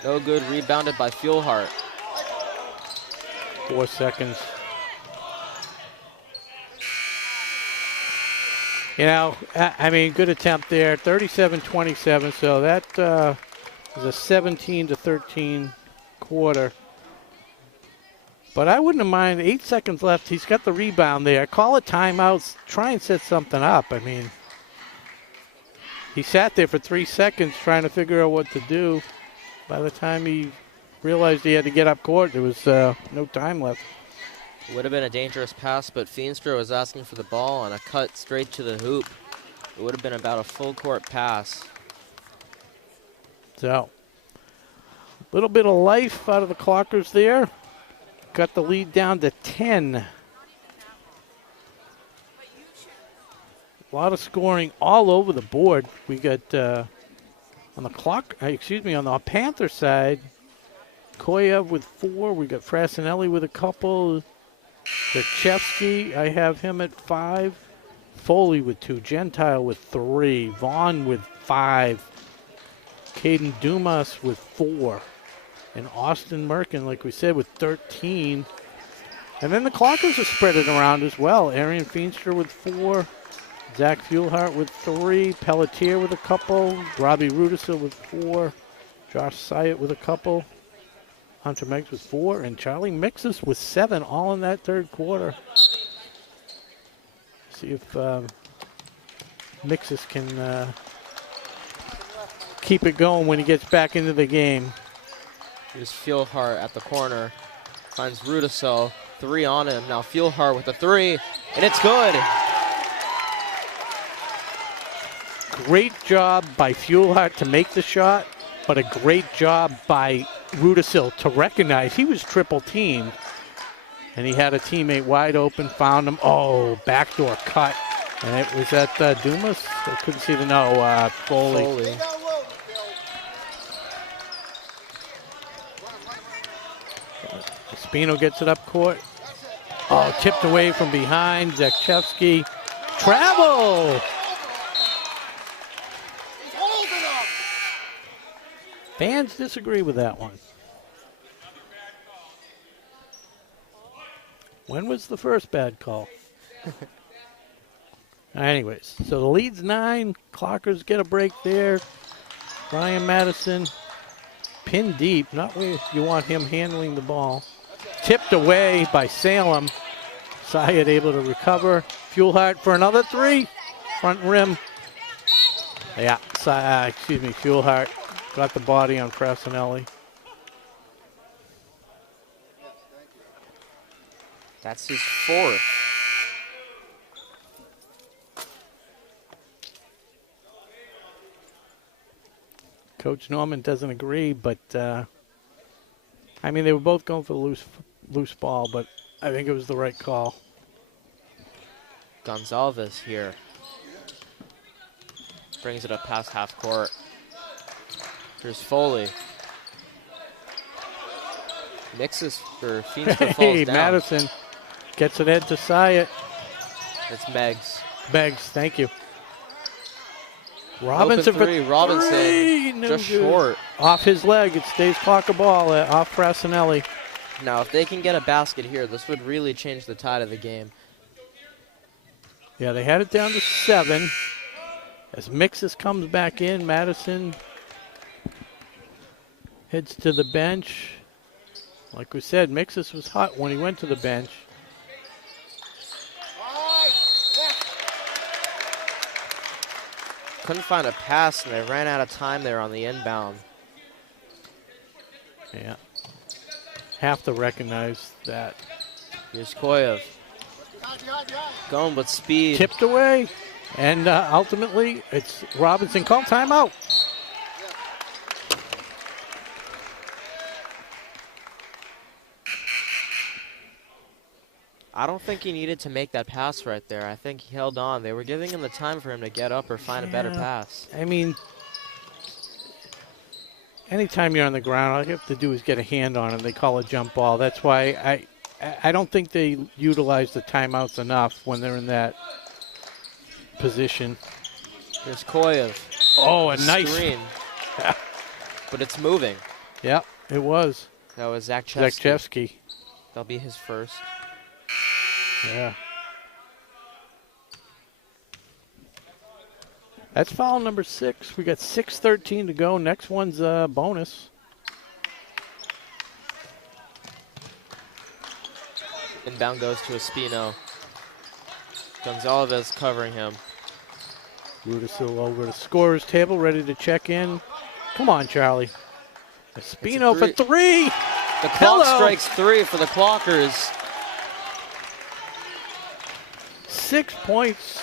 No good. Rebounded by Fuelhart. 4 seconds. You know, I mean, good attempt there. 37-27. So that is a 17 to 13 quarter. But I wouldn't have mind. 8 seconds left. He's got the rebound there. Call a timeout. Try and set something up. I mean, he sat there for 3 seconds trying to figure out what to do. By the time he realized he had to get up court, there was no time left. Would have been a dangerous pass, but Feenstra was asking for the ball on a cut straight to the hoop. It would have been about a full court pass. So, a little bit of life out of the Clockers there. Got the lead down to 10. A lot of scoring all over the board. We got on the Panther side, Koyev with 4. We got Frassinelli with a couple. Zachevsky, I have him at 5. Foley with 2. Gentile with 3. Vaughn with 5. Caden Dumas with 4. And Austin Merkin, like we said, with 13. And then the Clockers are spread it around as well. Arian Feenstra with 4. Zach Fuelhart with 3. Pelletier with a couple. Robbie Rudisill with 4. Josh Syatt with a couple. Hunter Meggs with 4. And Charlie Mixus with 7, all in that third quarter. See if Mixus can keep it going when he gets back into the game. Here's Fuelhart at the corner. Finds Rudisill. 3 on him. Now Fuelhart with the 3. And it's good. Great job by Fuelhart to make the shot, but a great job by Rudisill to recognize he was triple teamed. And he had a teammate wide open, found him. Oh, backdoor cut. And it was at Dumas? I couldn't see the no, Foley. Espino gets it up court. Oh, tipped away from behind. Zakchevsky. Travel! Fans disagree with that one. When was the first bad call? Anyways, so the lead's 9. Clockers get a break there. Brian Madison, pinned deep, not where you want him handling the ball. Tipped away by Salem. Syed able to recover. Fuelhart for another 3. Front rim. Yeah, Fuelhart got the body on Frassinelli. That's his 4th. Coach Norman doesn't agree, but I mean, they were both going for the loose ball, but I think it was the right call. Gonzalez here. Brings it up past half court. Here's Foley. Mixes for Feenstra, falls down. Madison gets it in to Syed. That's Meggs. Meggs, thank you. Robinson Open 3. Robinson no just good. short. Off his leg, it stays Clocker ball off Frassinelli. Now, if they can get a basket here, this would really change the tide of the game. Yeah, they had it down to 7. As Mixes comes back in, Madison heads to the bench. Like we said, Mixes was hot when he went to the bench. Couldn't find a pass, and they ran out of time there on the inbound. Yeah. Have to recognize that. Here's Koyev. Going with speed. Tipped away. And ultimately, it's Robinson. Call timeout. I don't think he needed to make that pass right there. I think he held on. They were giving him the time for him to get up or find a better pass. I mean, anytime you're on the ground, all you have to do is get a hand on it. They call a jump ball. That's why I don't think they utilize the timeouts enough when they're in that position. There's Koyev. Oh, a nice screen. But it's moving. Yeah, it was. That was Zakchevsky. That'll be his first. Yeah. That's foul number 6. We got 6:13 to go. Next one's a bonus. Inbound goes to Espino. Gonzalez covering him. Rudisil over the scorer's table, ready to check in. Come on, Charlie. Espino for 3. The clock strikes 3 for the Clockers. 6 points.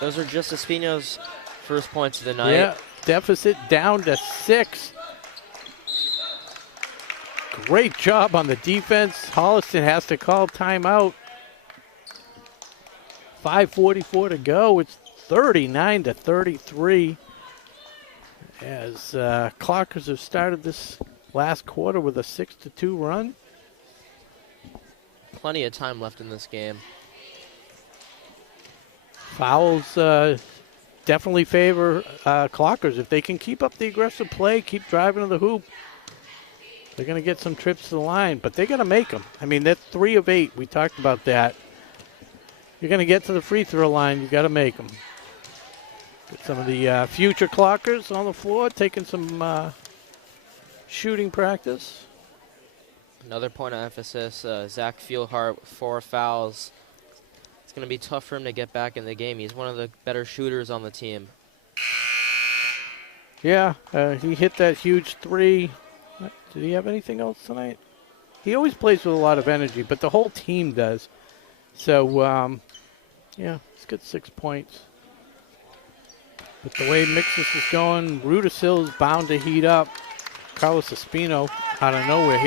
Those are just Espino's first points of the night. Yeah, deficit down to 6. Great job on the defense. Holliston has to call timeout. 5:44 to go. It's 39-33. As Clockers have started this last quarter with a 6-2 run. Plenty of time left in this game. Fouls definitely favor Clockers. If they can keep up the aggressive play, keep driving to the hoop, they're going to get some trips to the line, but they got to make them. I mean, that's 3 of 8. We talked about that. You're going to get to the free throw line, you got to make them. Get some of the future Clockers on the floor, taking some shooting practice. Another point of emphasis, Zach Fuelhart, 4 fouls. It's going to be tough for him to get back in the game. He's one of the better shooters on the team. Yeah, he hit that huge 3. Did he have anything else tonight? He always plays with a lot of energy, but the whole team does. So, yeah, he's got 6 points. But the way Mixes is going, Rudisil is bound to heat up. Carlos Espino out of nowhere.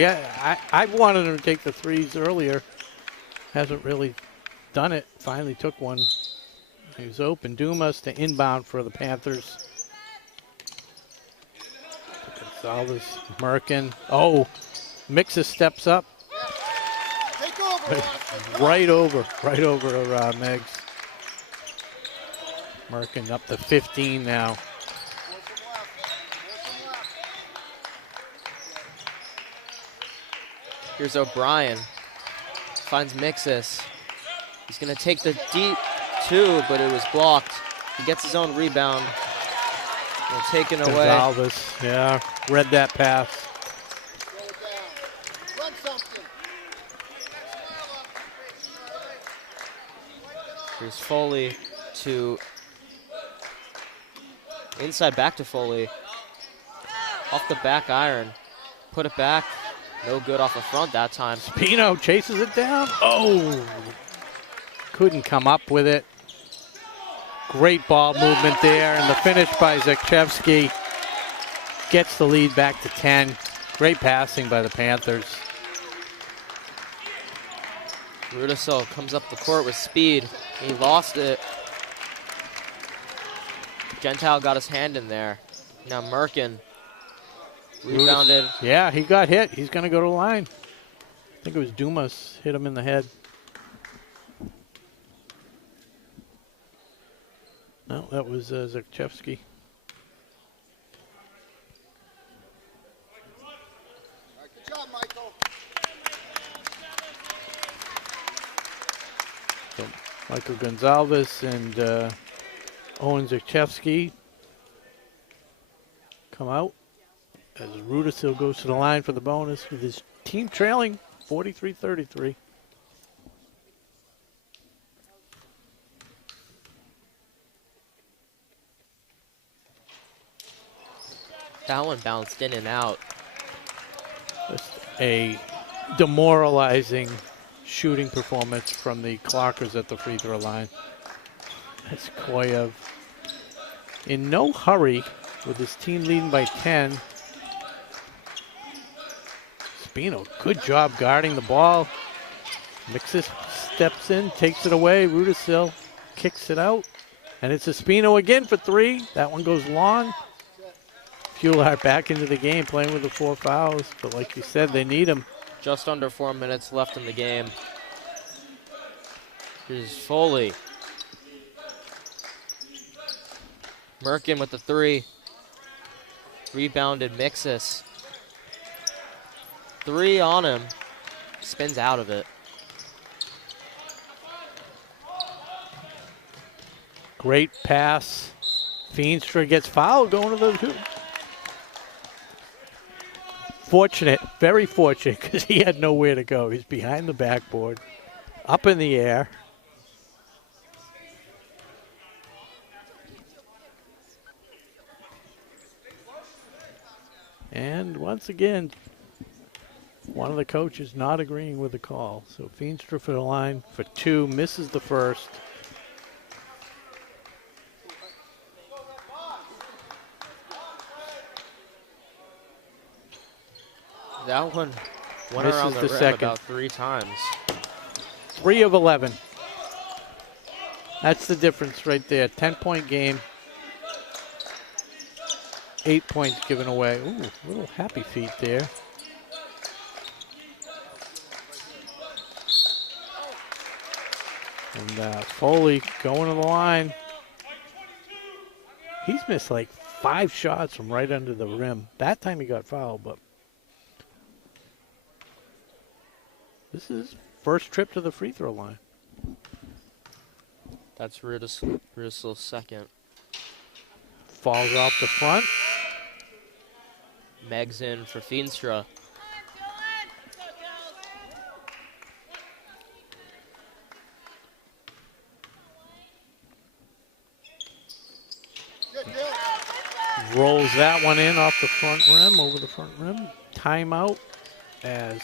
I wanted him to take the threes earlier. Hasn't really done it. Finally took one. He was open. Dumas to inbound for the Panthers. Gonzalez, Merkin. Oh, Mixer steps up. Take over, Right over Meggs. Merkin up to 15 now. Here's O'Brien. Finds Mixis. He's going to take the deep two, but it was blocked. He gets his own rebound. And taken away. Gonzalez, yeah, read that pass. Run something. Here's Foley to inside back to Foley. Off the back iron. Put it back. No good off the front that time. Spino chases it down. Oh, couldn't come up with it. Great ball movement there, and the finish by Zakchevsky gets the lead back to 10. Great passing by the Panthers. Rudisill comes up the court with speed. He lost it. Gentile got his hand in there. Now Merkin rebounded. Yeah, he got hit. He's going to go to the line. I think it was Dumas hit him in the head. No, that was Zakchevsky. Good job, Michael. So Michael Gonzalez and Owen Zakchevsky come out as Rudisill goes to the line for the bonus with his team trailing 43-33. That one bounced in and out. Just a demoralizing shooting performance from the Clockers at the free throw line. That's Koyev in no hurry with his team leading by 10. Spino, good job guarding the ball. Mixis steps in, takes it away. Rudisill kicks it out. And it's Espino again for three. That one goes long. Fuellhart back into the game, playing with the 4 fouls. But like you said, they need him. Just under 4 minutes left in the game. Here's Foley. Merkin with the three. Rebounded Mixis. Three on him. Spins out of it. Great pass. Feenstra gets fouled going to the hoop. Fortunate, very fortunate, because he had nowhere to go. He's behind the backboard, up in the air. And once again, one of the coaches not agreeing with the call. So Feenstra for the line for two, misses the first. That one went Misses around the rim second. about 3 times. 3 of 11. That's the difference right there. 10-point game. 8 points given away. Ooh, little happy feet there. And Foley going to the line. He's missed like 5 shots from right under the rim. That time he got fouled, but this is first trip to the free throw line. That's Rudisill's second. Falls off the front. Meg's in for Feenstra. Rolls that one in off the front rim, over the front rim. Timeout as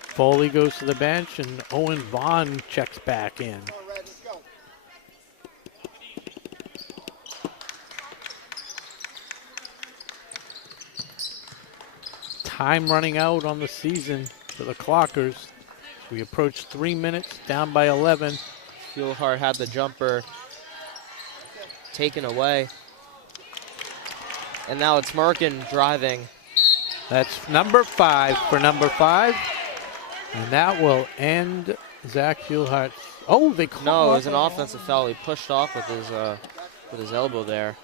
Foley goes to the bench and Owen Vaughn checks back in. time running out on the season for the Clockers. We approach 3 minutes, down by 11. Fuelhart had the jumper taken away. And now it's Merkin driving. That's number 5 for number 5. And that will end Zach Fuelhart's. Oh, they called. No, it was an offensive foul. He pushed off with his elbow there.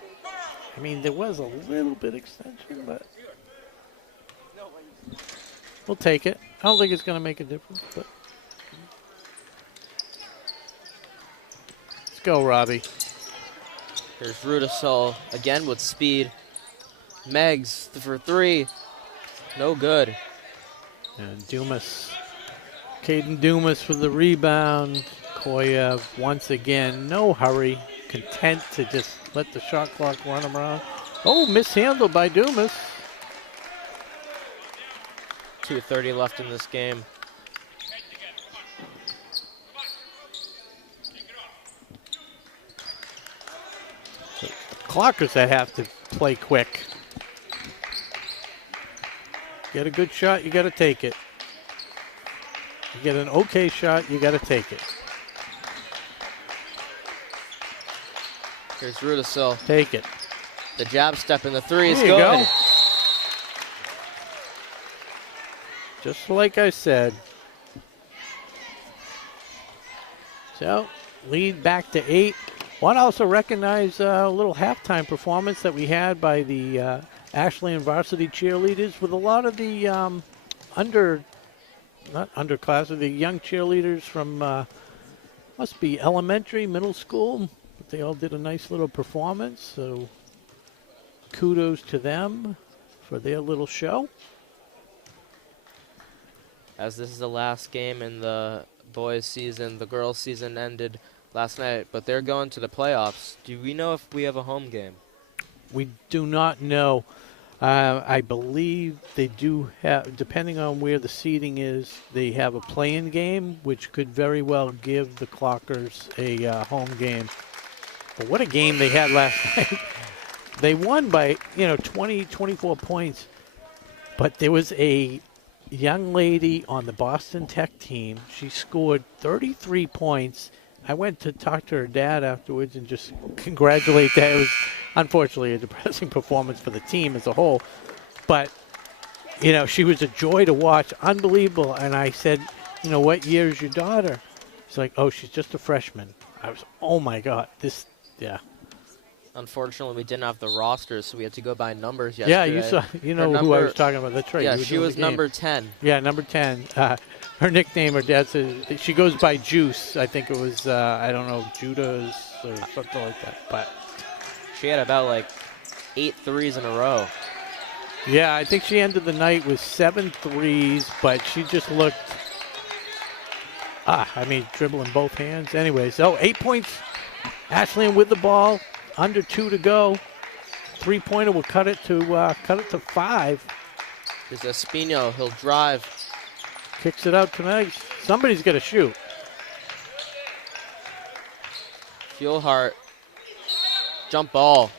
I mean, there was a little bit extension, but we'll take it. I don't think it's going to make a difference, but let's go, Robbie. Here's Rudisol again with speed. Meggs for 3. No good. And Dumas. Caden Dumas for the rebound. Koyev once again, no hurry. Content to just let the shot clock run around. Oh, mishandled by Dumas. 2:30 left in this game. Clockers that have to play quick. Get a good shot, you got to take it. You get an okay shot, you got to take it. Here's Rudisol. Take it. The jab step in the 3 is There you good. go. Just like I said. So, lead back to 8. Want to also recognize a little halftime performance that we had by the Ashland Varsity cheerleaders with a lot of the not underclassmen, the young cheerleaders from must be elementary, middle school. They all did a nice little performance, so kudos to them for their little show. As this is the last game in the boys' season, the girls' season ended last night, but they're going to the playoffs. Do we know if we have a home game? We do not know. I believe they do have, depending on where the seating is, they have a play-in game, which could very well give the Clockers a home game. But what a game they had last night. They won by, 20, 24 points. But there was a young lady on the Boston Tech team. She scored 33 points. I went to talk to her dad afterwards and just congratulate that. It was unfortunately a depressing performance for the team as a whole. But, she was a joy to watch. Unbelievable. And I said, what year is your daughter? She's like, oh, she's just a freshman. I was, oh, my God. Yeah. Unfortunately, we didn't have the rosters, so we had to go by numbers yesterday. Yeah, you saw. Who I was talking about. That's right. Yeah, she was number 10. Yeah, number 10. Her nickname, her dad said, she goes by Juice. I think it was, I don't know, Judas or something like that. But she had about 8 threes in a row. Yeah, I think she ended the night with 7 threes, but she just looked, dribbling both hands. Anyways, 8 points. Ashland with the ball. Under 2 to go. 3-pointer will cut it to 5. There's Espino. He'll drive. Kicks it out tonight. Somebody's got to shoot. Fuelhart. Jump ball.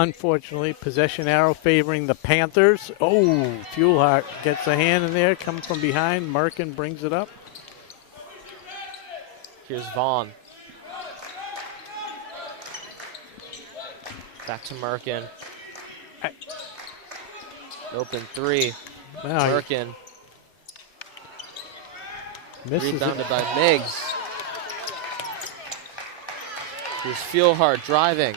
Unfortunately, possession arrow favoring the Panthers. Oh, Fuelhart gets a hand in there, coming from behind. Merkin brings it up. Here's Vaughn. Back to Merkin. Open 3. Wow, Merkin. misses Rebounded it. by Miggs. Here's Fuelhart driving.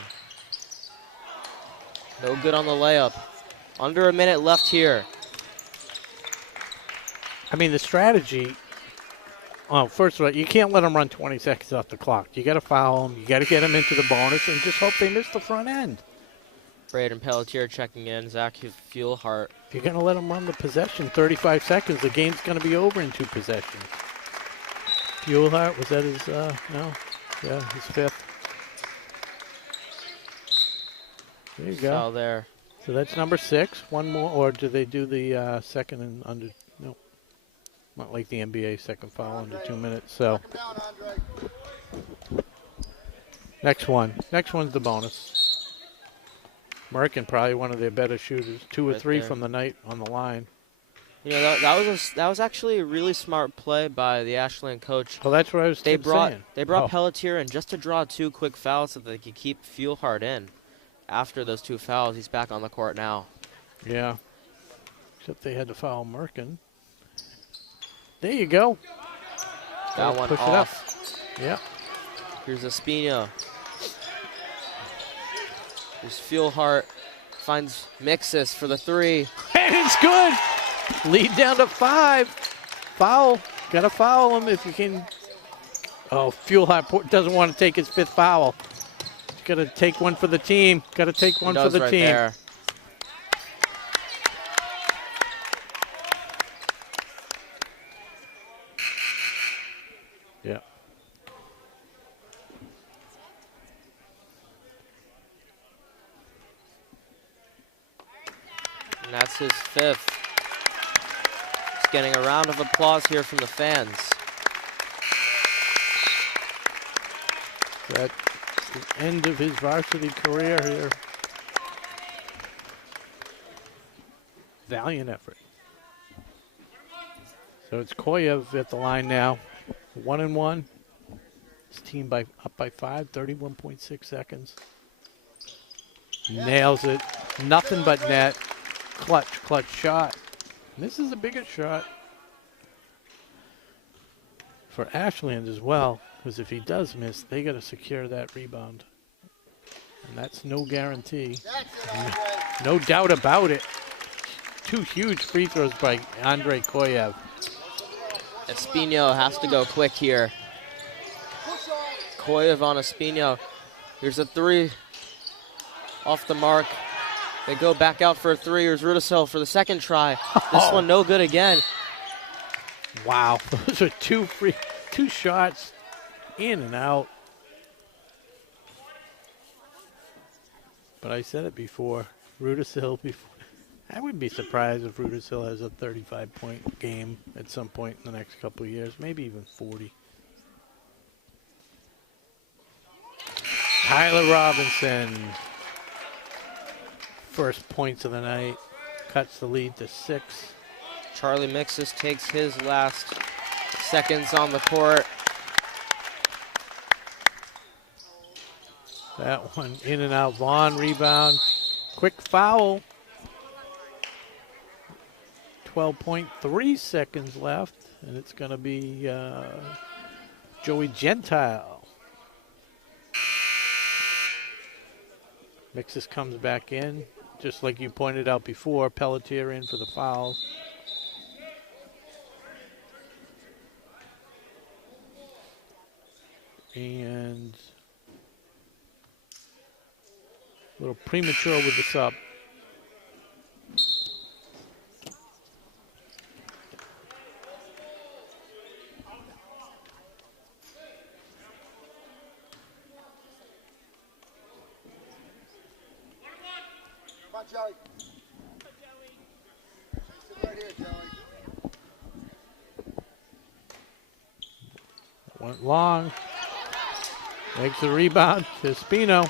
No good on the layup. Under a minute left here. The strategy, first of all, you can't let them run 20 seconds off the clock. You got to foul them. You got to get them into the bonus and just hope they miss the front end. Braden Pelletier checking in. Zach Fuelhart. If you're going to let them run the possession 35 seconds, the game's going to be over in 2 possessions. Fuelhart, was that his, no? Yeah, his 5th. There you go. Foul there. So that's number 6. One more, or do they do the second and under? No, not like the NBA second foul under 2 minutes. So Next one. Next one's the bonus. Merkin probably one of their better shooters. 2 or 3 from the night on the line. You know, that was actually a really smart play by the Ashland coach. Well, that's what I was saying. They brought Pelletier in just to draw 2 quick fouls so that they could keep Fuelhard in. After those 2 fouls, he's back on the court now. Yeah. Except they had to foul Merkin. There you go. That one push off. It up. Yeah. Here's Espino. Here's Fuelhart. Finds Mixis for the 3. And it's good. Lead down to 5. Foul. Got to foul him if you can. Oh, Fuelhart doesn't want to take his 5th foul. He's got to take one for the team. Got to take one for the team. There. Yeah. And that's his 5th. He's getting a round of applause here from the fans. That's the end of his varsity career here. Valiant effort. So it's Koyev at the line now. 1-1. His team up by 5, 31.6 seconds. Nails it. Nothing but net. Clutch shot. And this is a bigger shot for Ashland as well, because if he does miss, they got to secure that rebound. And that's no guarantee. No doubt about it. 2 huge free throws by Andrei Koyev. Espino has to go quick here. Koyev on Espino. Here's a 3 off the mark. They go back out for a 3. Here's Rudisill for the 2nd try. This one no good again. Wow, those are 2 shots in and out. But I said it before, Rudisill before. I wouldn't be surprised if Rudisill has a 35-point game at some point in the next couple of years, maybe even 40. Tyler Robinson, first points of the night, cuts the lead to 6. Charlie Mixis takes his last seconds on the court. That one in and out. Vaughn rebound. Quick foul. 12.3 seconds left, and it's going to be Joey Gentile. Mixis comes back in, just like you pointed out before. Pelletier in for the foul. And a little premature with the sub. Joey. Sit right here, Joey. Went long. Makes the rebound to Espino.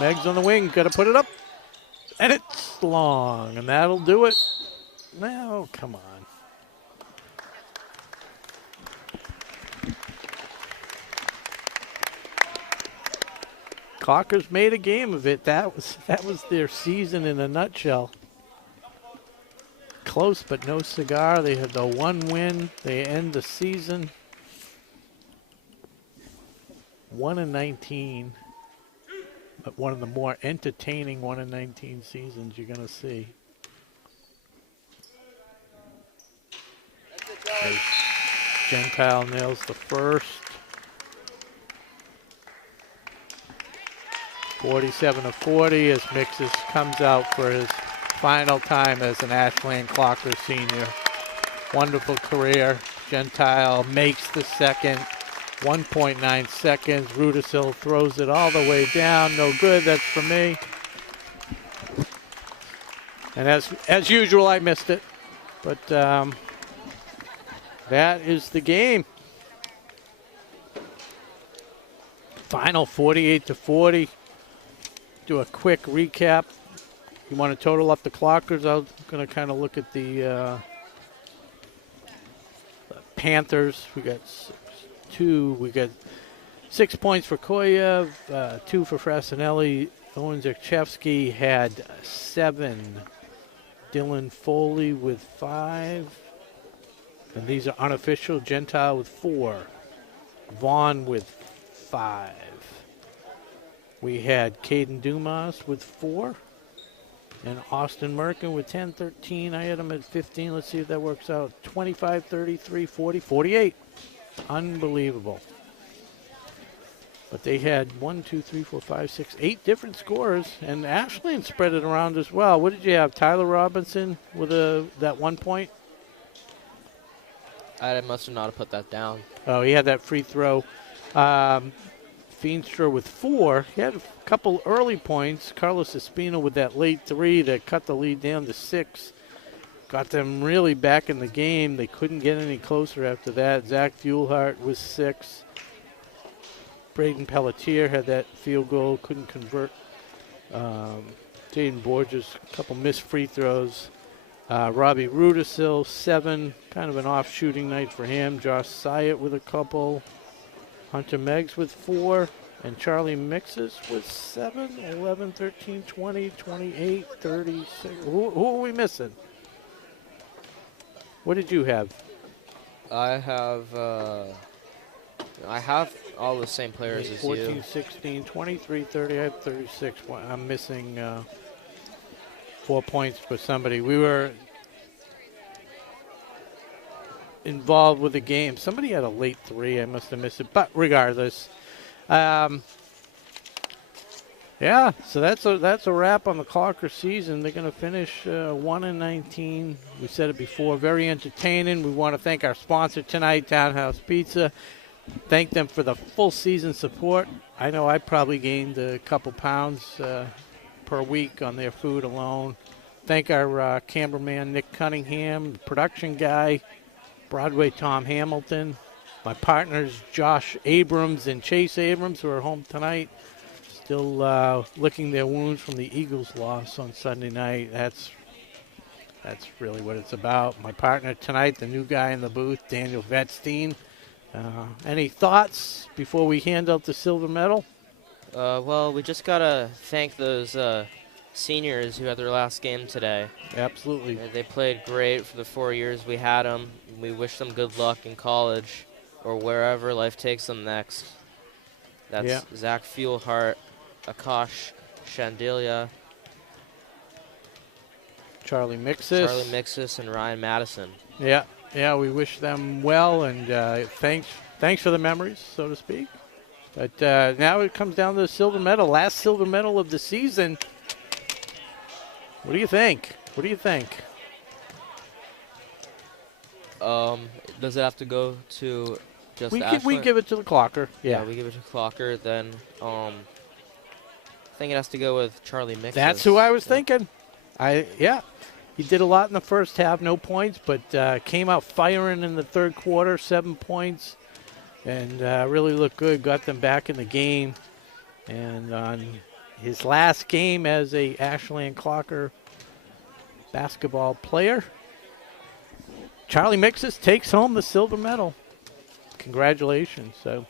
Meg's on the wing, got to put it up. And it's long, and that'll do it. No, come on. Cockers made a game of it. That was their season in a nutshell. Close, but no cigar. They had the 1 win. They end the season 1-19. But one of the more entertaining 1-19 seasons you're going to see. As Gentile nails the first. 47-40 as Mixis comes out for his final time as an Ashland Clocker senior. Wonderful career. Gentile makes the second. 1.9 seconds. Rudisill throws it all the way down. No good. That's for me. And as usual, I missed it. But that is the game. Final 48-40. Do a quick recap. You want to total up the clockers? I'm going to kind of look at the Panthers. We got 2. We got 6 points for Koyev, 2 for Frassinelli. Owen Zerchevsky had 7. Dylan Foley with 5. And these are unofficial. Gentile with 4. Vaughn with 5. We had Caden Dumas with 4. And Austin Merkin with 10, 13. I had him at 15. Let's see if that works out. 25, 33, 40, 48. Unbelievable. But they had 8 different scores. And Ashland spread it around as well. What did you have? Tyler Robinson with that 1 point? I must have not put that down. Oh, he had that free throw. Feenstra with 4. He had a couple early points. Carlos Espino with that late 3 that cut the lead down to 6. Got them really back in the game. They couldn't get any closer after that. Zach Fuelhart was 6. Braden Pelletier had that field goal, couldn't convert. Jaden Borges, a couple missed free throws. Robbie Rudisil, 7. Kind of an off shooting night for him. Josh Syatt with a couple. Hunter Meggs with 4. And Charlie Mixes with 7, 11, 13, 20, 28, 36. Who are we missing? What did you have? I have all the same players as 14, you. 16, 23, 30. I have 36. I'm missing 4 points for somebody. We were involved with the game. Somebody had a late 3. I must have missed it. But regardless, yeah. So that's a wrap on the Clocker season. They're going to finish 1-19. We said it before. Very entertaining. We want to thank our sponsor tonight, Townhouse Pizza. Thank them for the full season support. I know I probably gained a couple pounds per week on their food alone. Thank our cameraman, Nick Cunningham, the production guy, Broadway Tom Hamilton, my partners, Josh Abrams and Chase Abrams, who are home tonight, still licking their wounds from the Eagles' loss on Sunday night. That's really what it's about. My partner tonight, the new guy in the booth, Daniel Vetstein. Any thoughts before we hand out the silver medal? Well, we just got to thank those seniors who had their last game today. Absolutely. They played great for the 4 years we had them. We wish them good luck in college or wherever life takes them next. That's Zach Fuelhart, Akash Shandilia, Charlie Mixis, and Ryan Madison. Yeah, we wish them well, and thanks for the memories, so to speak. But now it comes down to the silver medal, last silver medal of the season. What do you think? Does it have to go to just we Ashland? give it to the Clocker. Yeah, we give it to Clocker. Then I think it has to go with Charlie Mixis. That's who I was thinking. He did a lot in the first half, no points, but came out firing in the third quarter, 7 points, and really looked good, got them back in the game. And on his last game as a Ashland Clocker basketball player, Charlie Mixis takes home the silver medal. Congratulations. So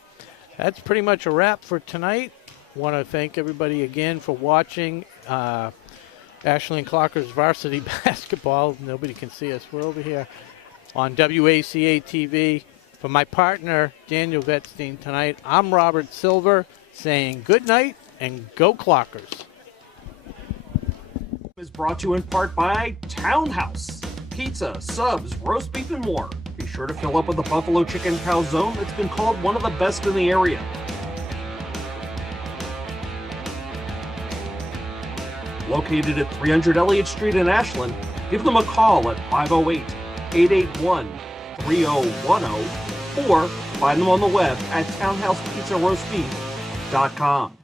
that's pretty much a wrap for tonight. Want to thank everybody again for watching. Ashland Clocker's varsity basketball. Nobody can see us. We're over here on WACA-TV. For my partner, Daniel Vetstein, tonight, I'm Robert Silver saying good night and go Clockers. Is brought to you in part by Townhouse. Pizza, subs, roast beef, and more. Be sure to fill up with the Buffalo Chicken Calzone that's been called one of the best in the area. Located at 300 Elliott Street in Ashland, give them a call at 508-881-3010 or find them on the web at townhousepizzaroastbeef.com.